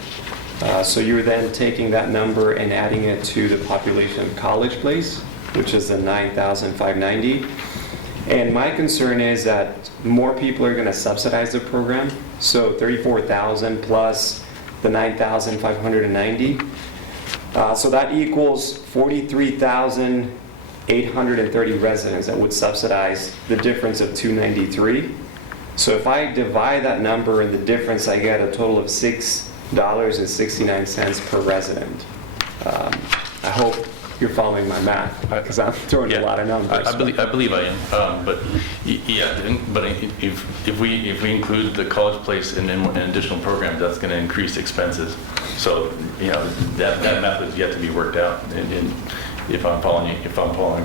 So you're then taking that number and adding it to the population of College Place, which is the 9,590. And my concern is that more people are going to subsidize the program. So 34,000 plus the 9,590. So that equals 43,830 residents that would subsidize the difference of 293. So if I divide that number and the difference, I get a total of $6.69 per resident. I hope you're following my math because I'm throwing a lot of numbers. I believe I am. But if we include the College Place in an additional program, that's going to increase expenses. So that math is yet to be worked out. And if I'm following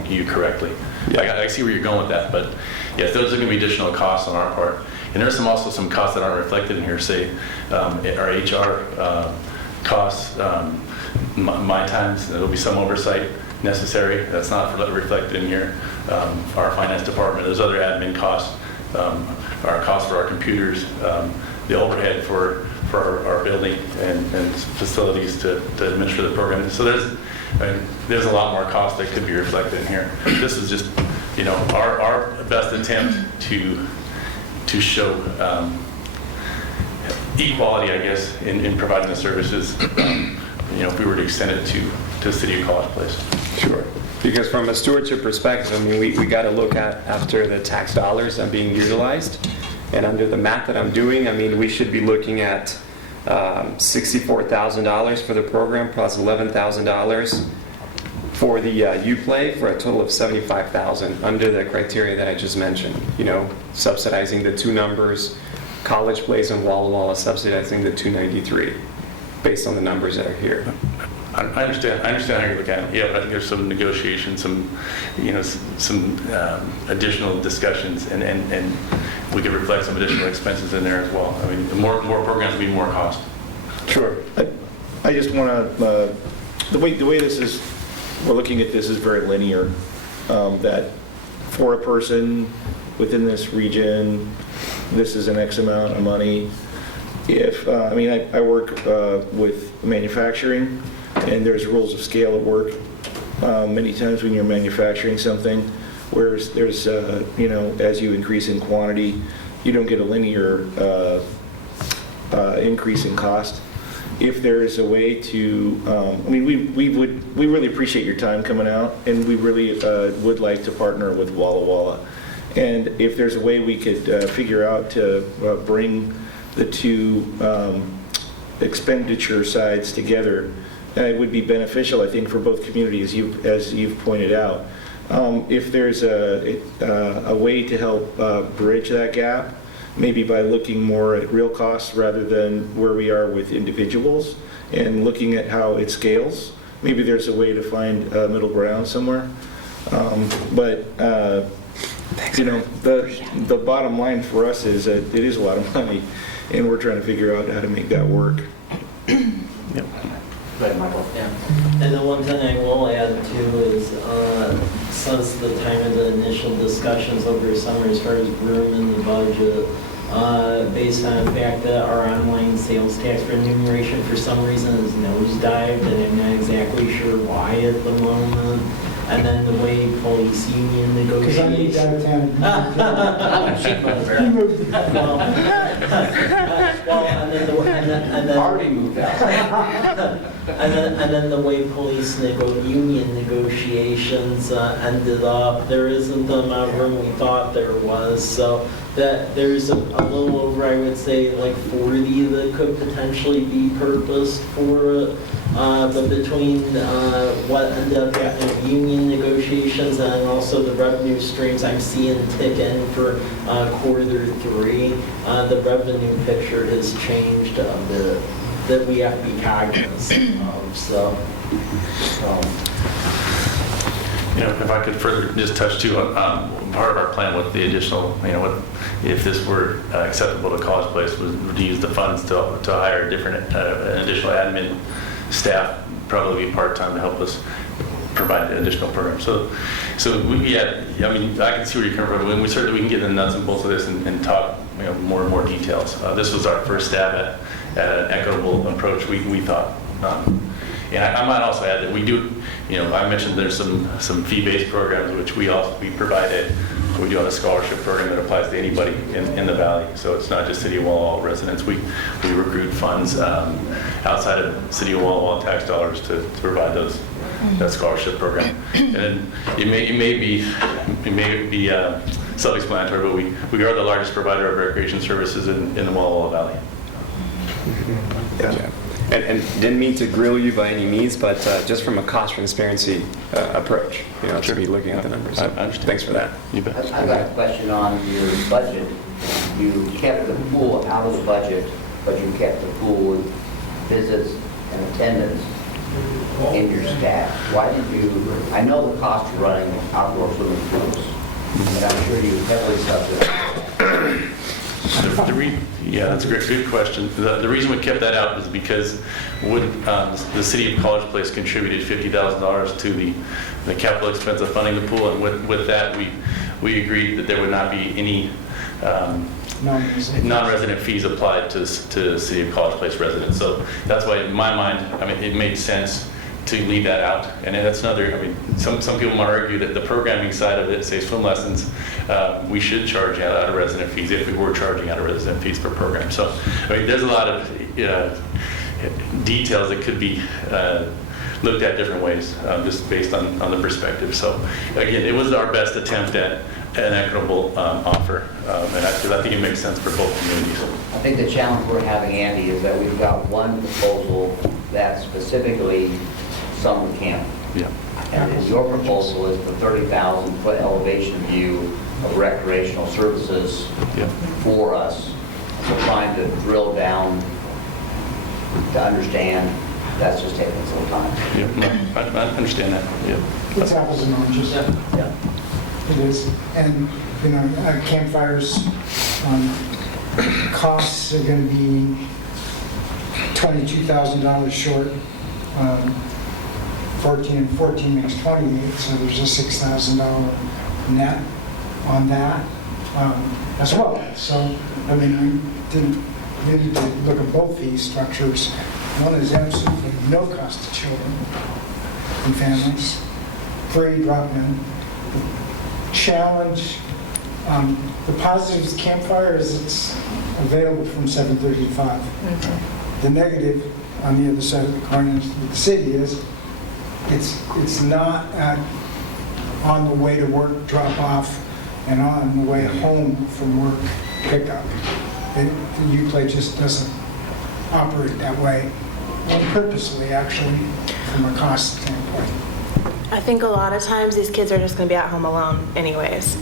you correctly. Yeah. I see where you're going with that, but yes, those are going to be additional costs on our part. And there's also some costs that aren't reflected in here, say our HR costs, my times, there'll be some oversight necessary. That's not reflected in here. Our finance department, there's other admin costs, our costs for our computers, the overhead for our building and facilities to administer the program. So there's a lot more cost that could be reflected in here. This is just, our best attempt to show equality, I guess, in providing the services. If we were to extend it to City of College Place. Sure. Because from a stewardship perspective, I mean, we got to look at after the tax dollars are being utilized. And under the math that I'm doing, I mean, we should be looking at $64,000 for the program plus $11,000 for the UPlay for a total of $75,000 under the criteria that I just mentioned. Subsidizing the two numbers, College Place and Walla Walla subsidizing the 293 based on the numbers that are here. I understand how you look at it. Yeah, but I think there's some negotiation, some additional discussions, and we could reflect some additional expenses in there as well. I mean, the more programs mean more cost. Sure. I just want to, the way this is, we're looking at this is very linear, that for a person within this region, this is an X amount of money. If, I work with manufacturing, and there's rules of scale at work. Many times when you're manufacturing something, whereas there's, as you increase in quantity, you don't get a linear increase in cost. If there is a way to, we really appreciate your time coming out, and we really would like to partner with Walla Walla. And if there's a way we could figure out to bring the two expenditure sides together, it would be beneficial, I think, for both communities, as you've pointed out. If there's a way to help bridge that gap, maybe by looking more at real costs rather than where we are with individuals, and looking at how it scales, maybe there's a way to find a middle ground somewhere. The bottom line for us is that it is a lot of money, and we're trying to figure out how to make that work. Yep. Right, Michael. Yeah, and the one thing I will add too is, since the time of the initial discussions over summer as far as room in the budget, based on the fact that our online sales tax remuneration for some reason is nosedived, and I'm not exactly sure why at the moment. And then the way police union Because I moved out negotiations. of town. He moved. Well, and then Already moved out. and then the way police union negotiations ended up, there isn't the amount of room we thought there was. So that there's a little over, I would say, like 40 that could potentially be purposed for it. But between what ended up happening with union negotiations and also the revenue streams I'm seeing tick in for Q3, the revenue picture has changed a bit that we have to be cognizant of. So. If I could further just touch too on part of our plan with the additional, if this were acceptable to College Place, was to use the funds to hire different additional admin staff, probably be part-time, to help us provide additional programs. So I can see where you're coming from. When we can get the nuts and bolts of this and talk more and more details. This was our first stab at an equitable approach, we thought. And I might also add that we do, I mentioned there's some fee-based programs which we provide. We do have a scholarship program that applies to anybody in the Valley. So it's not just City of Walla Walla residents. We recruit funds outside of City of Walla Walla tax dollars to provide that scholarship program. And it may be self-explanatory, but we are the largest provider of recreation services in the Walla Walla Valley. Yeah. And didn't mean to grill you by any means, but just from a cost transparency approach, to be looking at the numbers. So thanks for that. You bet. I've got a question on your budget. You kept the pool out of the budget, but you kept the pool visits and attendance in your staff, why did you, I know the cost of running outdoor swimming pools, and I'm sure you heavily subsidize. Yeah, that's a good question. The reason we kept that out is because when the city of College Place contributed $50,000 to the capital expense of funding the pool, and with that, we agreed that there would not be any non-resident fees applied to city of College Place residents. So that's why, in my mind, I mean, it made sense to leave that out. And that's another, I mean, some people might argue that the programming side of it, say swim lessons, we should charge out of resident fees if we were charging out of resident fees per program. So, I mean, there's a lot of details that could be looked at different ways, just based on the perspective. So, again, it was our best attempt at an equitable offer, and I think it makes sense for both communities. I think the challenge we're having, Andy, is that we've got one proposal that's specifically summer camp. Yeah. And your proposal is the 30,000-foot elevation view of recreational services Yeah. for us. So trying to drill down to understand, that's just taking us a little time. Yeah, no, I understand that. Yeah. It's apples and oranges. Yeah. It is. And, you know, campfires, costs are going to be $22,000 short. 14 and 14 makes 28, so there's a $6,000 net on that as well. So, I mean, we need to look at both these structures. One is absolutely no cost to children and families, free drop-in. Challenge, the positives of campfire is it's available from 7:30 to 5. The negative on the other side of the coin with the city is it's not on the way to work drop off and on the way home from work pickup. The UPlay just doesn't operate that way, and purposely actually, from a cost standpoint. I think a lot of times these kids are just going to be at home alone anyways.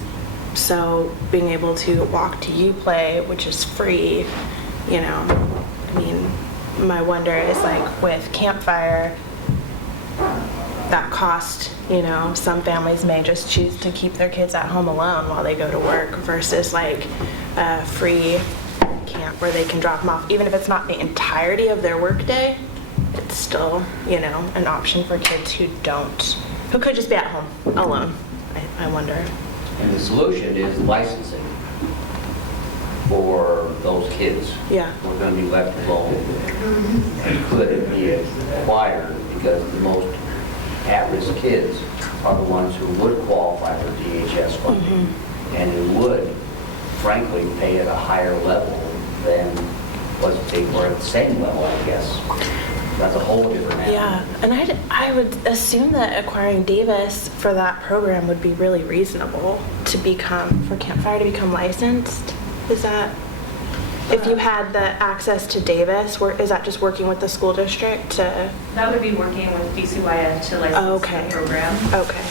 So being able to walk to UPlay, which is free, you know, I mean, my wonder is like with campfire, that cost, you know, some families may just choose to keep their kids at home alone while they go to work versus like a free camp where they can drop them off. Even if it's not the entirety of their work day, it's still, you know, an option for kids who could just be at home alone, I wonder. And the solution is licensing for those kids. Yeah. Who are going to be left alone. And could it be acquired because the most at-risk kids are the ones who would qualify for DHS funding and who would, frankly, pay at a higher level than what they were at the same level, I guess. That's a whole different animal. Yeah, and I would assume that acquiring Davis for that program would be really reasonable for Campfire to become licensed. Is that, if you had the access to Davis, is that just working with the school district to? That would be working with DCYF to license the program. Okay.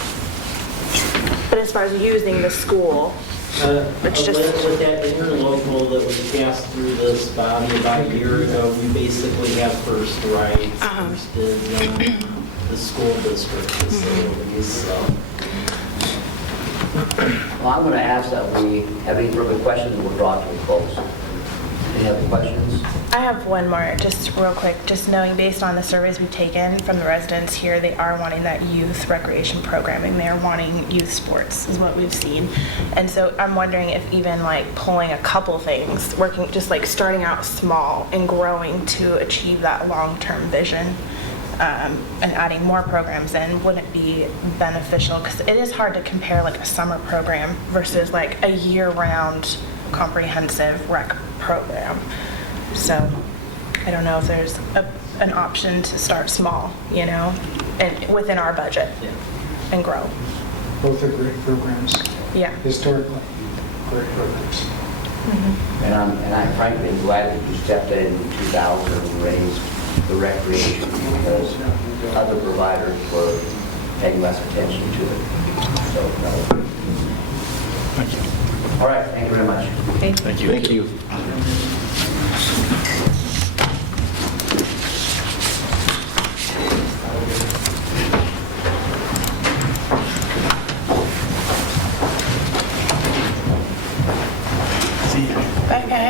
But as far as using the school, it's just. With that interlocal that was passed through this body about a year ago, we basically have first rights, first dibs on the school district facilities, so. Well, I'm going to ask that we have any further questions and we'll draw to a close. Any other questions? I have one more, just real quick. Just knowing based on the surveys we've taken from the residents here, they are wanting that youth recreation programming. They are wanting youth sports is what we've seen. And so I'm wondering if even like pulling a couple things, working just like starting out small and growing to achieve that long-term vision and adding more programs in wouldn't be beneficial, because it is hard to compare like a summer program versus like a year-round comprehensive rec program. So I don't know if there's an option to start small, you know, and within our budget and grow. Both are great programs. Yeah. Historically, great programs. And I'm frankly glad that you stepped in 2000 and raised the recreation because other providers were paying less attention to it. So, Thank you. all right, thank you very much. Thank you. Thank you.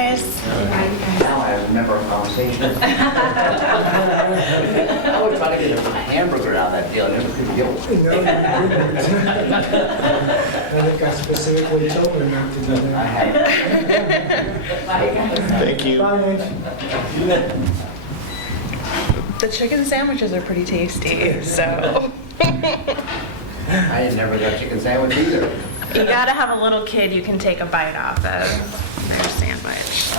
guys. Now I remember our conversation. I was trying to get a hamburger out of that deal, I never could get one. No, you didn't. I think I specifically told her not to do I that. have. Thank you. Bye, Mitch. The chicken sandwiches are pretty tasty, so. I never got chicken sandwich either. You gotta have a little kid you can take a bite off of their sandwich.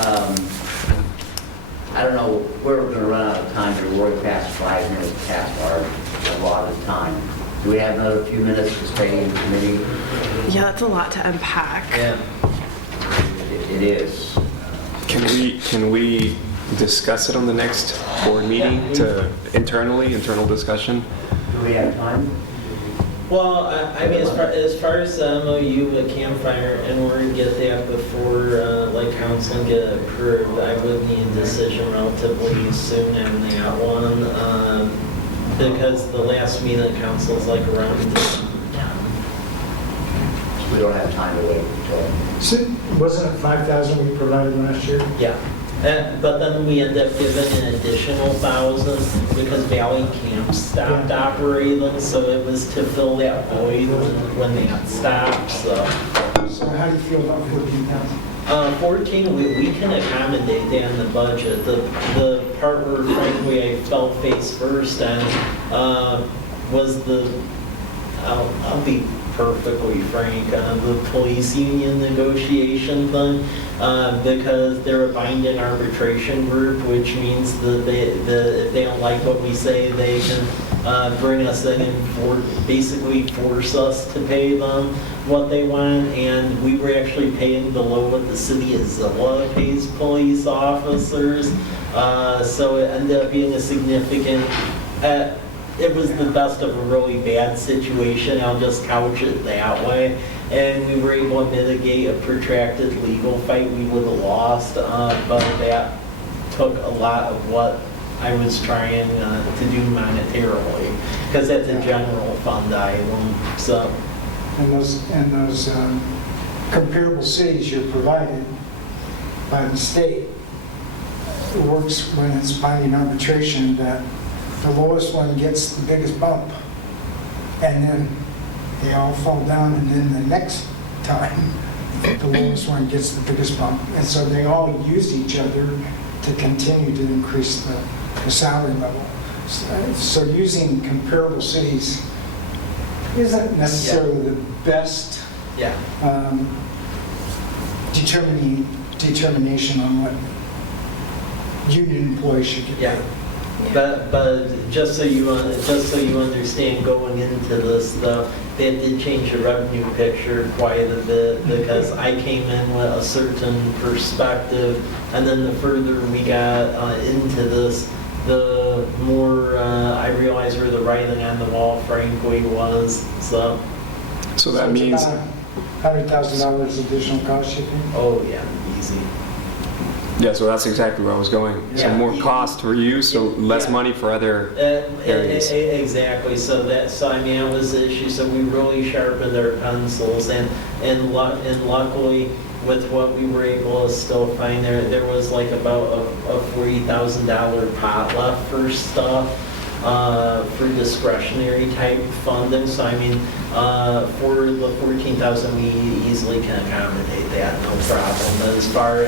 I don't know, we're gonna run out of time here, we're past 5 minutes past our allotted time. Do we have another few minutes to stay in committee? Yeah, that's a lot to unpack. Yeah. It is. Can we discuss it on the next board meeting internal discussion? Do we have time? Well, I mean, as far as the MOU with Campfire, in order to get that before, like, council and get it approved, I would need a decision relatively soon on that one, because the last meeting of council is like around December 10th. We don't have time to wait until. So, wasn't it 5,000 we provided last year? Yeah. But then we end up giving an additional 1,000 because Valley Camp stopped operating, so it was to fill that void when that stopped, so. So how do you feel about 14,000? 14, we can accommodate that in the budget. The part where frankly I felt face first on was I'll be perfectly frank, the police union negotiation thing, because they're a binding arbitration group, which means that if they don't like what we say, they can bring us in and basically force us to pay them what they want, and we were actually paying below what the city of Zilla pays police officers, so it ended up being a significant, it was the best of a really bad situation, I'll just couch it that way, and we were able to mitigate a protracted legal fight we would have lost, but that took a lot of what I was trying to do monetarily, because that's a general fund item, so. And those comparable cities you're provided by the state, it works when it's binding arbitration that the lowest one gets the biggest bump, and then they all fall down, and then the next time, the lowest one gets the biggest bump. And so they all use each other to continue to increase the salary level. So using comparable cities isn't necessarily the best determination on what union employees should get paid. But just so you understand, going into this though, that did change the revenue picture quite a bit, because I came in with a certain perspective, and then the further we got into this, the more I realized where the writing on the wall frankly was, so. So that means, $100,000 additional cost, you think? Oh yeah, easy. yeah, so that's exactly where I was going. So Yeah. more cost for you, so less Yeah. money for other areas. Exactly. So that was the issue. So we really sharpened our pencils, and luckily with what we were able to still find, there was like about a $40,000 pot left for stuff. For discretionary type funding, so I mean, for the 14,000, we easily can accommodate that, no problem. But as far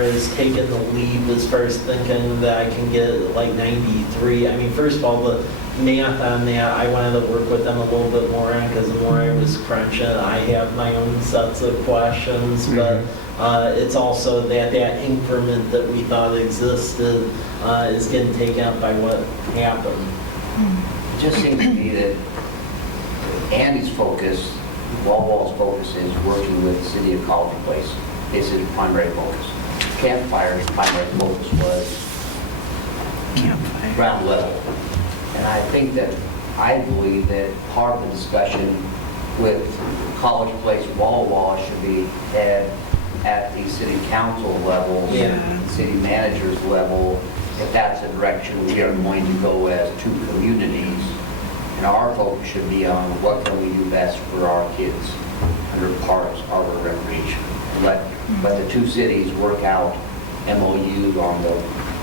as taking the leap, as far as thinking that I can get like 93, I mean, first of all, the math on that, I wanted to work with them a little bit more on, because the more I was crunching, I have my own sets of questions, but it's also that increment that we thought existed is getting taken up by what happened. It just seems to me that Andy's focus, Wall's focus is working with the city of College Place. It's his primary focus. Campfire's primary focus was ground level. And I believe that part of the discussion with College Place Wall should be had at the city council level, the city manager's level, if that's the direction we are going to go as two communities, And our focus should be on what can we do best for our kids under parks, Arbor, recreation. And let the two cities work out MOUs on the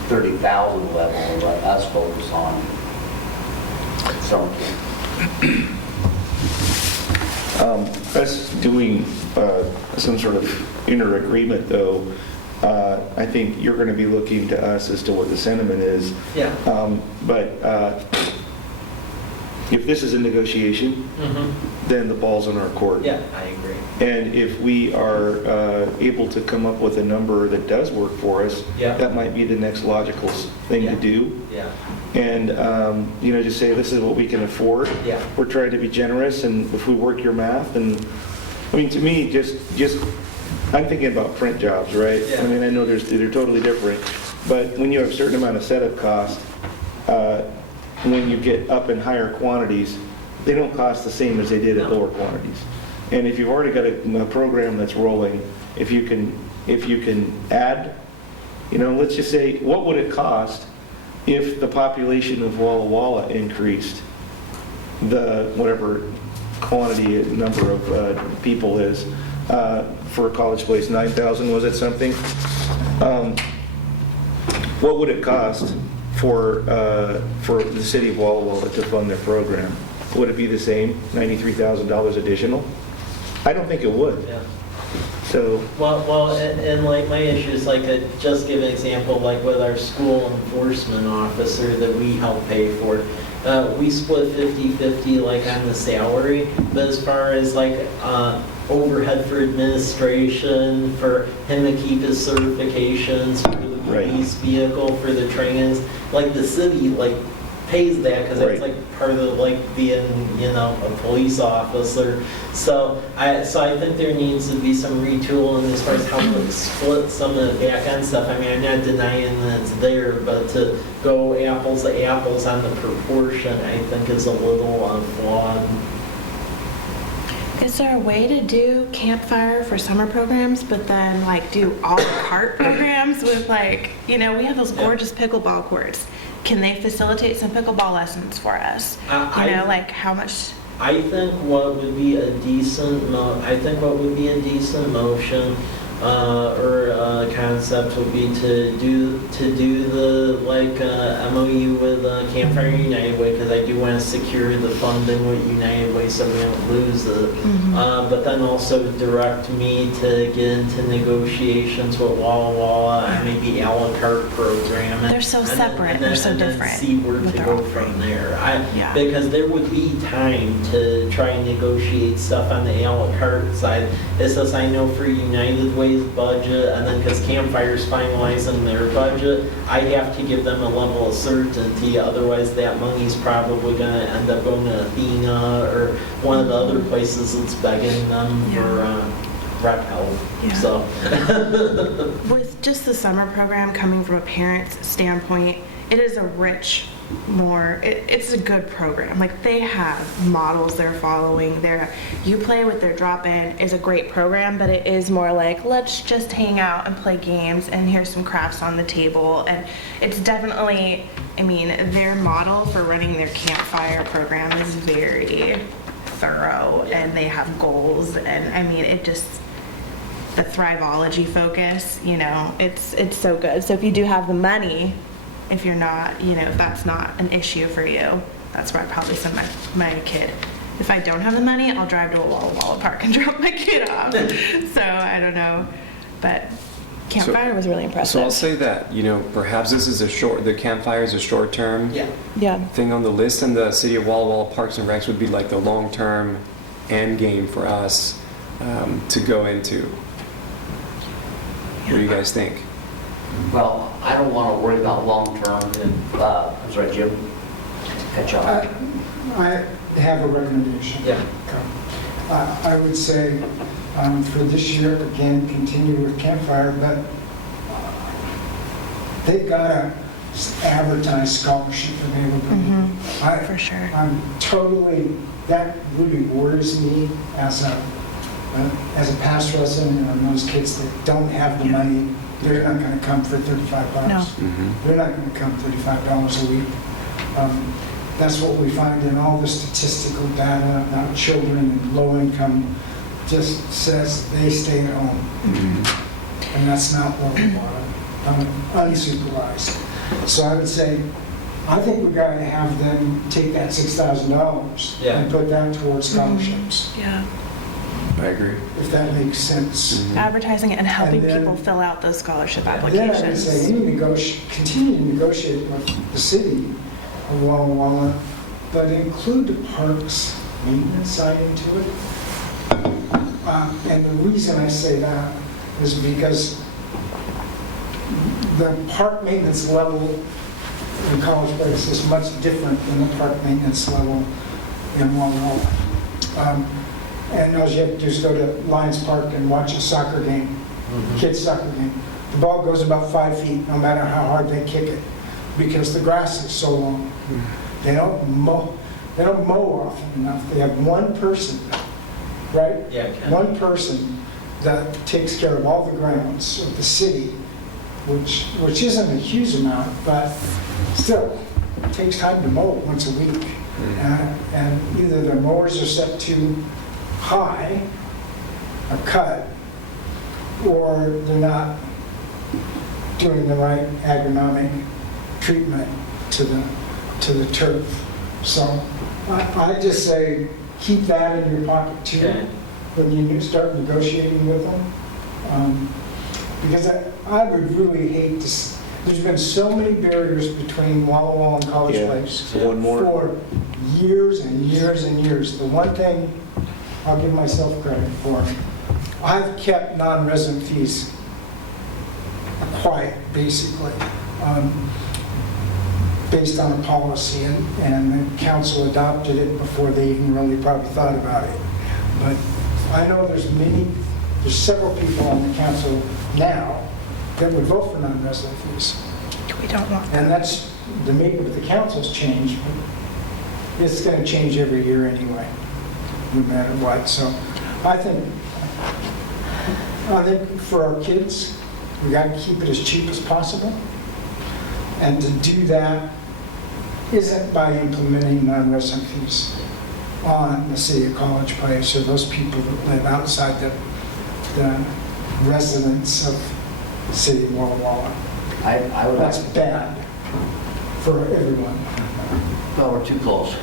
30,000 level and let us focus on summer camp. Us doing some sort of inter-agreement, though, I think you're going to be looking to us as to what the sentiment is. Yeah. But if this is a negotiation, then the ball's in our court. Yeah, I agree. And if we are able to come up with a number that does work for us, Yeah. that might be the next logical thing to Yeah. do. Yeah. And, just say, this is what we can afford. Yeah. We're trying to be generous, and if we work your math, and, I mean, to me, just I'm thinking about print jobs, right? Yeah. I mean, I know they're totally different, but when you have a certain amount of setup cost, when you get up in higher quantities, they don't cost the same as they did at No. lower quantities. And if you've already got a program that's rolling, if you can add, let's just say, what would it cost if the population of Walla Walla increased, the whatever quantity, number of people is, for a college place, 9,000, was it something? What would it cost for the city of Walla Walla to fund their program? Would it be the same, $93,000 additional? I don't think it would. Yeah. So, Well, and like my issue is like, just give an example, like with our school enforcement officer that we help pay for. We split 50-50 like on the salary, but as far as like overhead for administration, for him to keep his certifications, for the Right. police vehicle, for the trainings, like the city like pays that because that's Right. like part of like being, a police officer. So I think there needs to be some retooling as far as how to split some of the back end stuff. I mean, I'm not denying that it's there, but to go apples to apples on the proportion, I think is a little flawed. Is there a way to do campfire for summer programs, but then like do a la carte programs with we have those gorgeous pickleball courts. Can they facilitate some pickleball lessons for us? How much? I think what would be a decent motion or concept would be to do the MOU with Campfire United Way, because I do want to secure the funding with United Way so we don't lose it. But then also direct me to get into negotiations with Walla Walla and maybe a la carte program. They're so separate. They're so different See where with to their go offering. from there. Yeah. Because there would be time to try and negotiate stuff on the a la carte side. It's just I know for United Way's budget, and then because Campfire's finalizing their budget, I have to give them a level of certainty. Otherwise, that money's probably going to end up going to Athena or one of the other places that's begging them for rep help. Yeah. So. With just the summer program coming from a parent's standpoint, it is a rich, it's a good program. Like they have models they're following. You Play with their drop-in is a great program, but it is more like, let's just hang out and play games and here's some crafts on the table. And it's definitely, their model for running their campfire program is very thorough and they have goals. And it just, the Thriveology focus, it's so good. So if you do have the money, if you're not, if that's not an issue for you, that's where I probably send my kid. If I don't have the money, I'll drive to a Walla Walla park and drop my kid off. So I don't know, but campfire was really impressive. So I'll say that, perhaps this is the campfire is a short-term Yeah. thing on the list, and the City of Walla Walla Parks and Recs would be like the long-term end game for us to go into. What do you guys think? Well, I don't want to worry about long-term. I'm sorry, Jim. Catch up. I have a recommendation. Yeah. I would say for this year, again, continue with Campfire, but they've got to advertise scholarship availability. For sure. That really worries me as a past resident, and those kids that don't have the money, they're not going to come for $35. No. They're not going to come $35 a week. That's what we find in all the statistical data about children in low income, just says they stay at home. And that's not what we want, unsupervised. So I would say, I think we gotta have them take that $6,000 Yeah. and put that towards scholarships, Yeah. I agree. if that makes sense. Advertising it and helping And then- people fill out those scholarship Then I would say, applications. continue to negotiate with the city of Walla Walla, but include the parks maintenance side into it. And the reason I say that is because the park maintenance level in College Place is much different than the park maintenance level in Walla Walla. And all you have to do is go to Lions Park and watch a soccer game, kids soccer game. The ball goes about 5 feet, no matter how hard they kick it, because the grass is so long. They don't mow often enough. They have one person, right? Yeah, Ken. One person that takes care of all the grounds of the city, which isn't a huge amount, but still, it takes time to mow once a week. And either the mowers are set too high, or cut, or they're not doing the right agronomic treatment to the turf. So I just say, keep that in your pocket too, Okay. when you start negotiating with them. Because I would really hate to, there's been so many barriers between Walla Walla and College Yeah. Place So one more. for years and years and years. The one thing I'll give myself credit for, I've kept non-resident fees quiet, basically, based on a policy, and the council adopted it before they even really probably thought about it. But I know there's several people on the council now that would vote for non-resident fees. We don't want And that. that's, the makeup of the council's changed, but it's going to change every year anyway, no matter what. So I think for our kids, we got to keep it as cheap as possible. And to do that isn't by implementing non-resident fees on the city of College Place or those people that live outside the residents of the city of Walla Walla. I would That's like, bad for everyone. well, we're too close,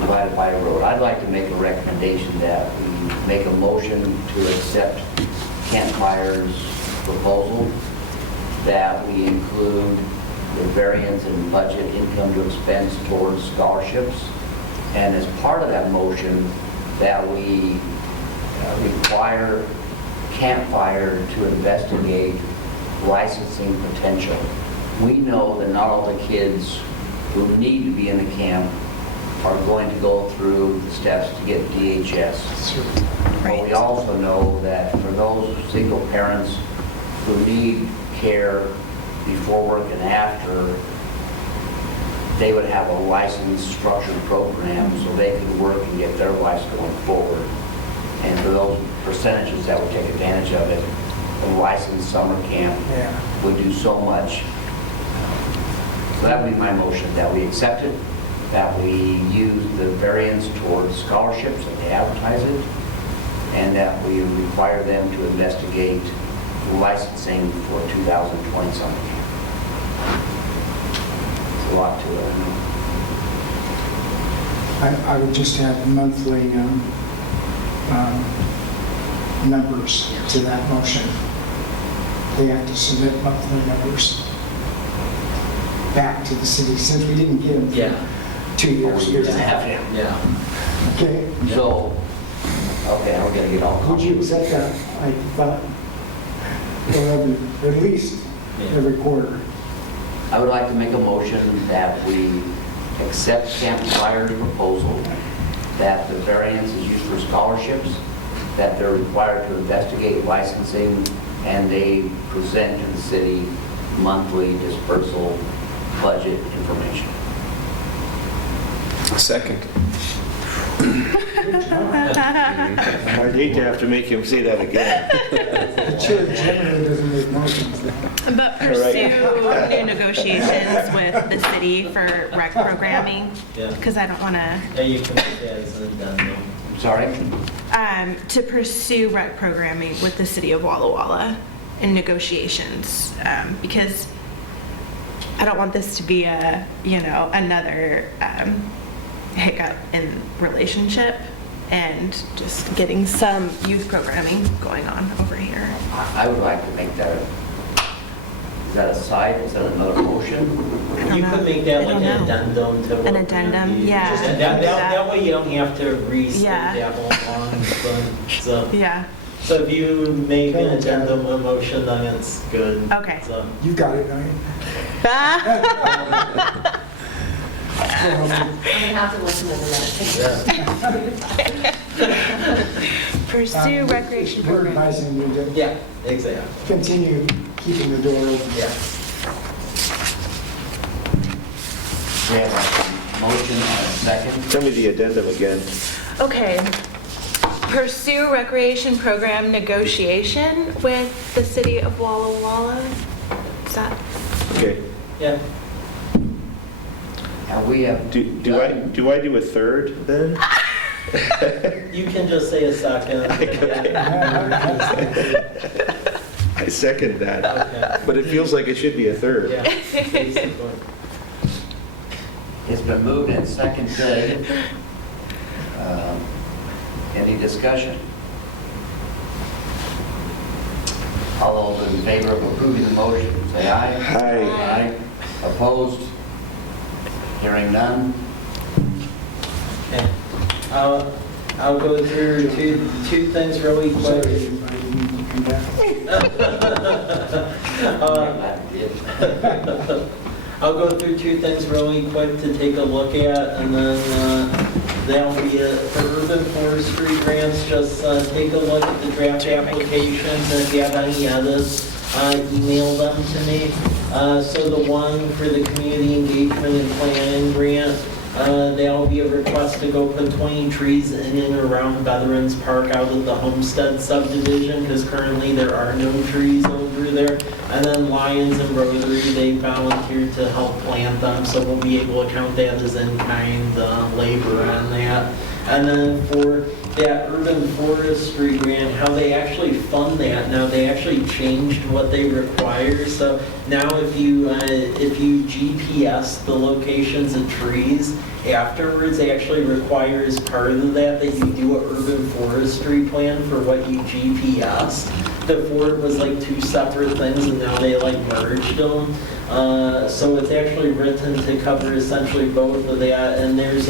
divided by a road. I'd like to make a recommendation that we make a motion to accept Campfire's proposal, that we include the variance in budget income to expense towards scholarships. And as part of that motion, that we require Campfire to investigate licensing potential. We know that not all the kids who need to be in the camp are going to go through the steps to get DHS. But we also know that for those single parents who need care before work and after, they would have a licensed structured program so they could work and get their lives going forward. And for those percentages that would take advantage of it, a licensed summer camp would do so much. So that would be my motion, that we accept it, that we use the variance towards scholarships and they advertise it, and that we require them to investigate licensing for 2020 summer camp. There's a lot to it, I know. I would just add monthly numbers to that motion. They have to submit monthly numbers back to the city, since we didn't get them Yeah, for 2 years. Years and a half, yeah. yeah. Okay, So, okay, I'm gonna get all would you accept that, I thought, or at least every quarter? I would like to make a motion that we accept Campfire's proposal, that the variance is used for scholarships, that they're required to investigate licensing, and they present to the city monthly dispersal budget information. Second. I'd hate to have to make him say that again. The chair generally doesn't make motions. But pursue new negotiations with the city for rec programming, Yeah. because I don't want to, Yeah, you can make that as an addendum. Sorry? to pursue rec programming with the city of Walla Walla in negotiations, because I don't want this to be a, another hiccup in relationship, and just getting some youth programming going on over here. I would like to make that, is that a side, is that another motion? I don't You know. could make that I like don't an know. addendum to what. An addendum, you- yeah. Just That- That way you don't have to restate Yeah. that whole long thing. Yeah, So if you make an addendum a motion, then it's good. okay. So, You got it, Diane. I'm gonna have to listen to the minutes. yeah. Pursue recreation We're program. advising you to Yeah, exactly. continue keeping the door open. Yeah. We have a motion and a second. Tell me the addendum again. Okay. Pursue recreation program negotiation with the city of Walla Walla. Is that? Okay. Yeah. And we have. Do I do a third then? You can just say a second. I second that, Okay. but it feels like it should be a third. Yeah, basically. It's been moved and seconded. Any discussion? All those in favor of approving the motion, say aye. Aye. Aye. Opposed? Hearing none? Okay. I'll go through two things really Sorry, quick. I didn't come back. I'll go through two things really quick to take a look at, and then that'll be it. For urban forestry grants, just take a look at the draft applications, and if you have any edits, email them to me. So the one for the community engagement and planning grant, that'll be a request to go put 20 trees in and around Veterans Park out of the Homestead subdivision, because currently there are no trees over there. And then Lions and Rotary, they volunteered to help plant them, so we'll be able to count that as in-kind labor on that. And then for that urban forestry grant, how they actually fund that, now they actually changed what they require. So now if you GPS the locations of trees, afterwards they actually require as part of that you do an urban forestry plan for what you GPS. Before it was like two separate things, and now they like merged them. So it's actually written to cover essentially both of that, and there's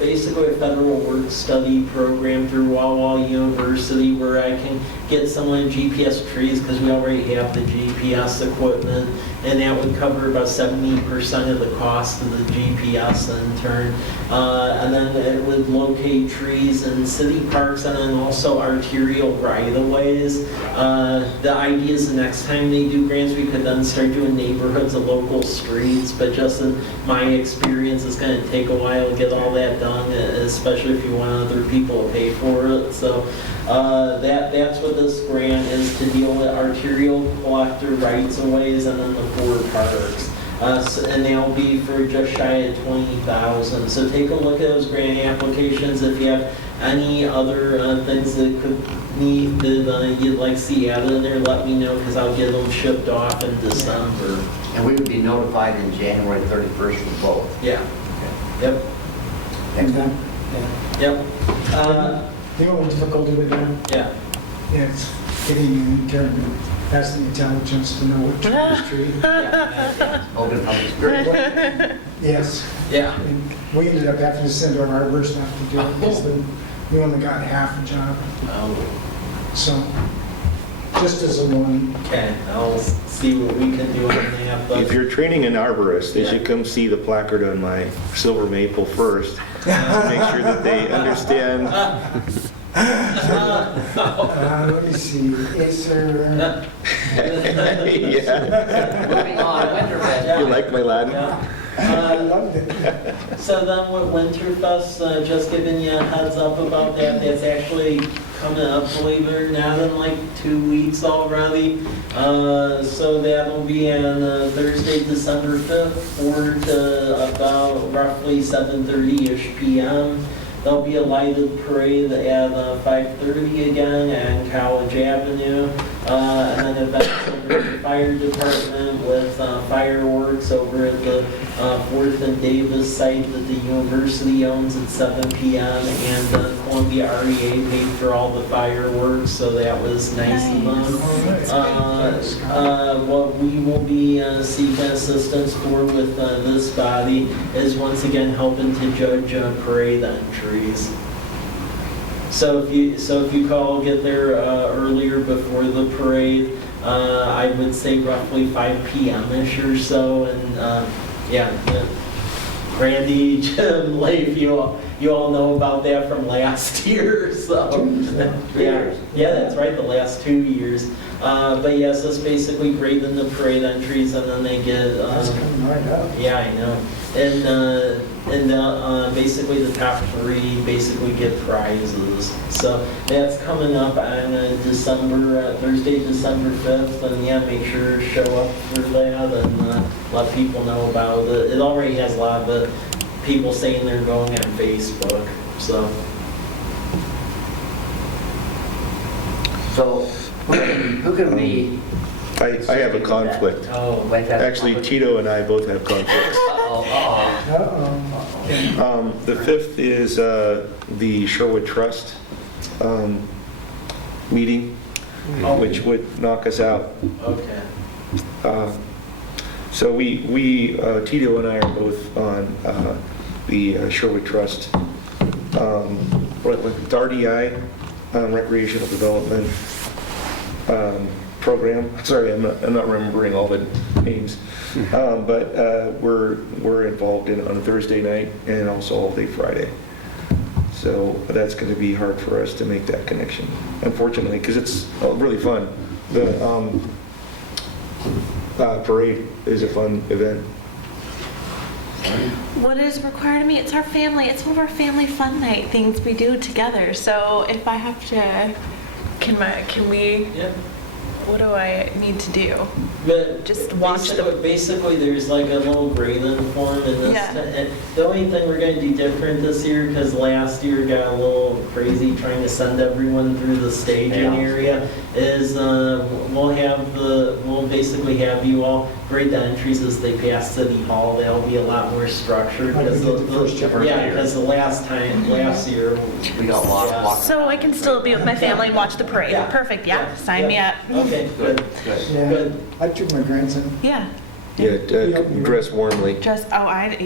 basically a federal work study program through Walla Walla University where I can get someone GPS trees, because we already have the GPS equipment, and that would cover about 70% of the cost of the GPS in turn. And then it would locate trees in city parks and then also arterial right-of-ways. The idea is the next time they do grants, we could then start doing neighborhoods of local streets, but just in my experience, it's going to take a while to get all that done, especially if you want other people to pay for it. So that's what this grant is, to deal with arterial collector rights-of-ways and then the 4 parks. And they'll be for just shy of $20,000. So take a look at those grant applications. If you have any other things that could need that you'd like to see added in there, let me know, because I'll get them shipped off in December. And we would be notified in January 31st for both. Yeah. Yep. Excellent. Yep. The only difficulty with that Yeah. is getting an intern who has the intelligence to know what tree is tree. Yeah. Open public spirit. Yes. Yeah. And we ended up having to send our arbor staff to do it, because we only got half a job. So, just as a warning. Okay. I'll see what we can do on that. But If you're training an arborist, they should come see the placard on my silver maple first, to make sure that they understand. Let me see, is there, Yeah. Moving on, Winterfest. You like my lad? Yeah. I loved it. So then with Winterfest, just giving you a heads up about that, that's actually coming up, believe it or not, in like 2 weeks already. So that'll be on Thursday, December 5th, 4 to about roughly 7:30-ish p.m. There'll be a lighted parade at 5:30 again on College Avenue. And then events over at the fire department with fireworks over at the 4th and Davis site that the university owns at 7 p.m. And Columbia REA paid for all the fireworks, so that was nice of them. What we will be seeking assistance for with this body is once again helping to judge parade entries. So if you call, get there earlier before the parade, I would say roughly 5 p.m.-ish or so, and Randy, Jim, Leif, you all know about that from last year, so. Yeah, that's right, the last 2 years. But yes, that's basically grading the parade entries, and then they get. That's coming right up. Yeah, I know. And basically the top 3 basically get prizes. So that's coming up on Thursday, December 5th, and yeah, make sure to show up for that and let people know about it. It already has a lot of people saying they're going on Facebook, so. So who can be? I have a conflict. Oh, Wait, that's- Actually, Tito and I both have conflicts. Uh-oh. The 5th is the Sherwood Trust meeting, which would knock us out. okay. So we Tito and I are both on the Sherwood Trust, RDI, Recreational Development Program. Sorry, I'm not remembering all the names, but we're involved in on a Thursday night and also all day Friday. So that's going to be hard for us to make that connection, unfortunately, because it's really fun. The parade is a fun event. What is required of me? It's our family. It's one of our family fun night things we do together. So if I have to, can we? Yeah. What do I need to do? But Just watch basically, there's like a little grading form in this. Yeah. And the only thing we're going to do different this year, because last year got a little crazy trying to send everyone through the staging area, is we'll basically have you all grade the entries as they pass City Hall. That'll be a lot more structured Like we because did the first year. because the last year We got lost. So I can still be with my family and watch the parade. Yeah. Perfect. Yeah. Sign me up. Okay, Good, good. good. Yeah, Good. I took my grandson. Yeah. Yeah, dress warmly. Just yeah. There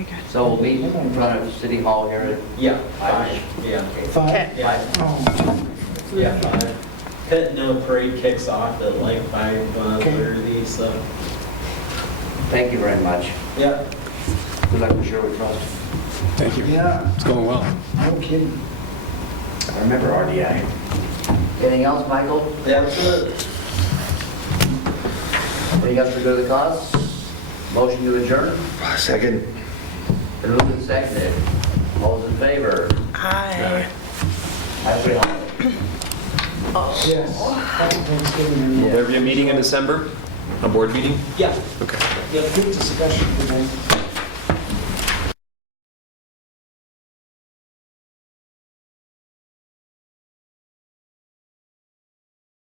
you go. So we'll meet in front of City Hall here at Yeah, 5. yeah, 5? Okay. yeah. Oh, Yeah, 5. No, parade kicks off at like 5:30, so, Thank you very much. yeah. Good luck with Sherwood Trust. Thank you. yeah, It's going well. no kidding. I remember RDI. Anything else, Michael? That's it. Anything else for good of the cause? Motion to adjourn? Second. Been moved and seconded. All those in favor? Hi. Happy holidays. Yes. Happy Thanksgiving. Will there be a meeting in December? A board meeting? Yeah. Okay. Yep. Good discussion today.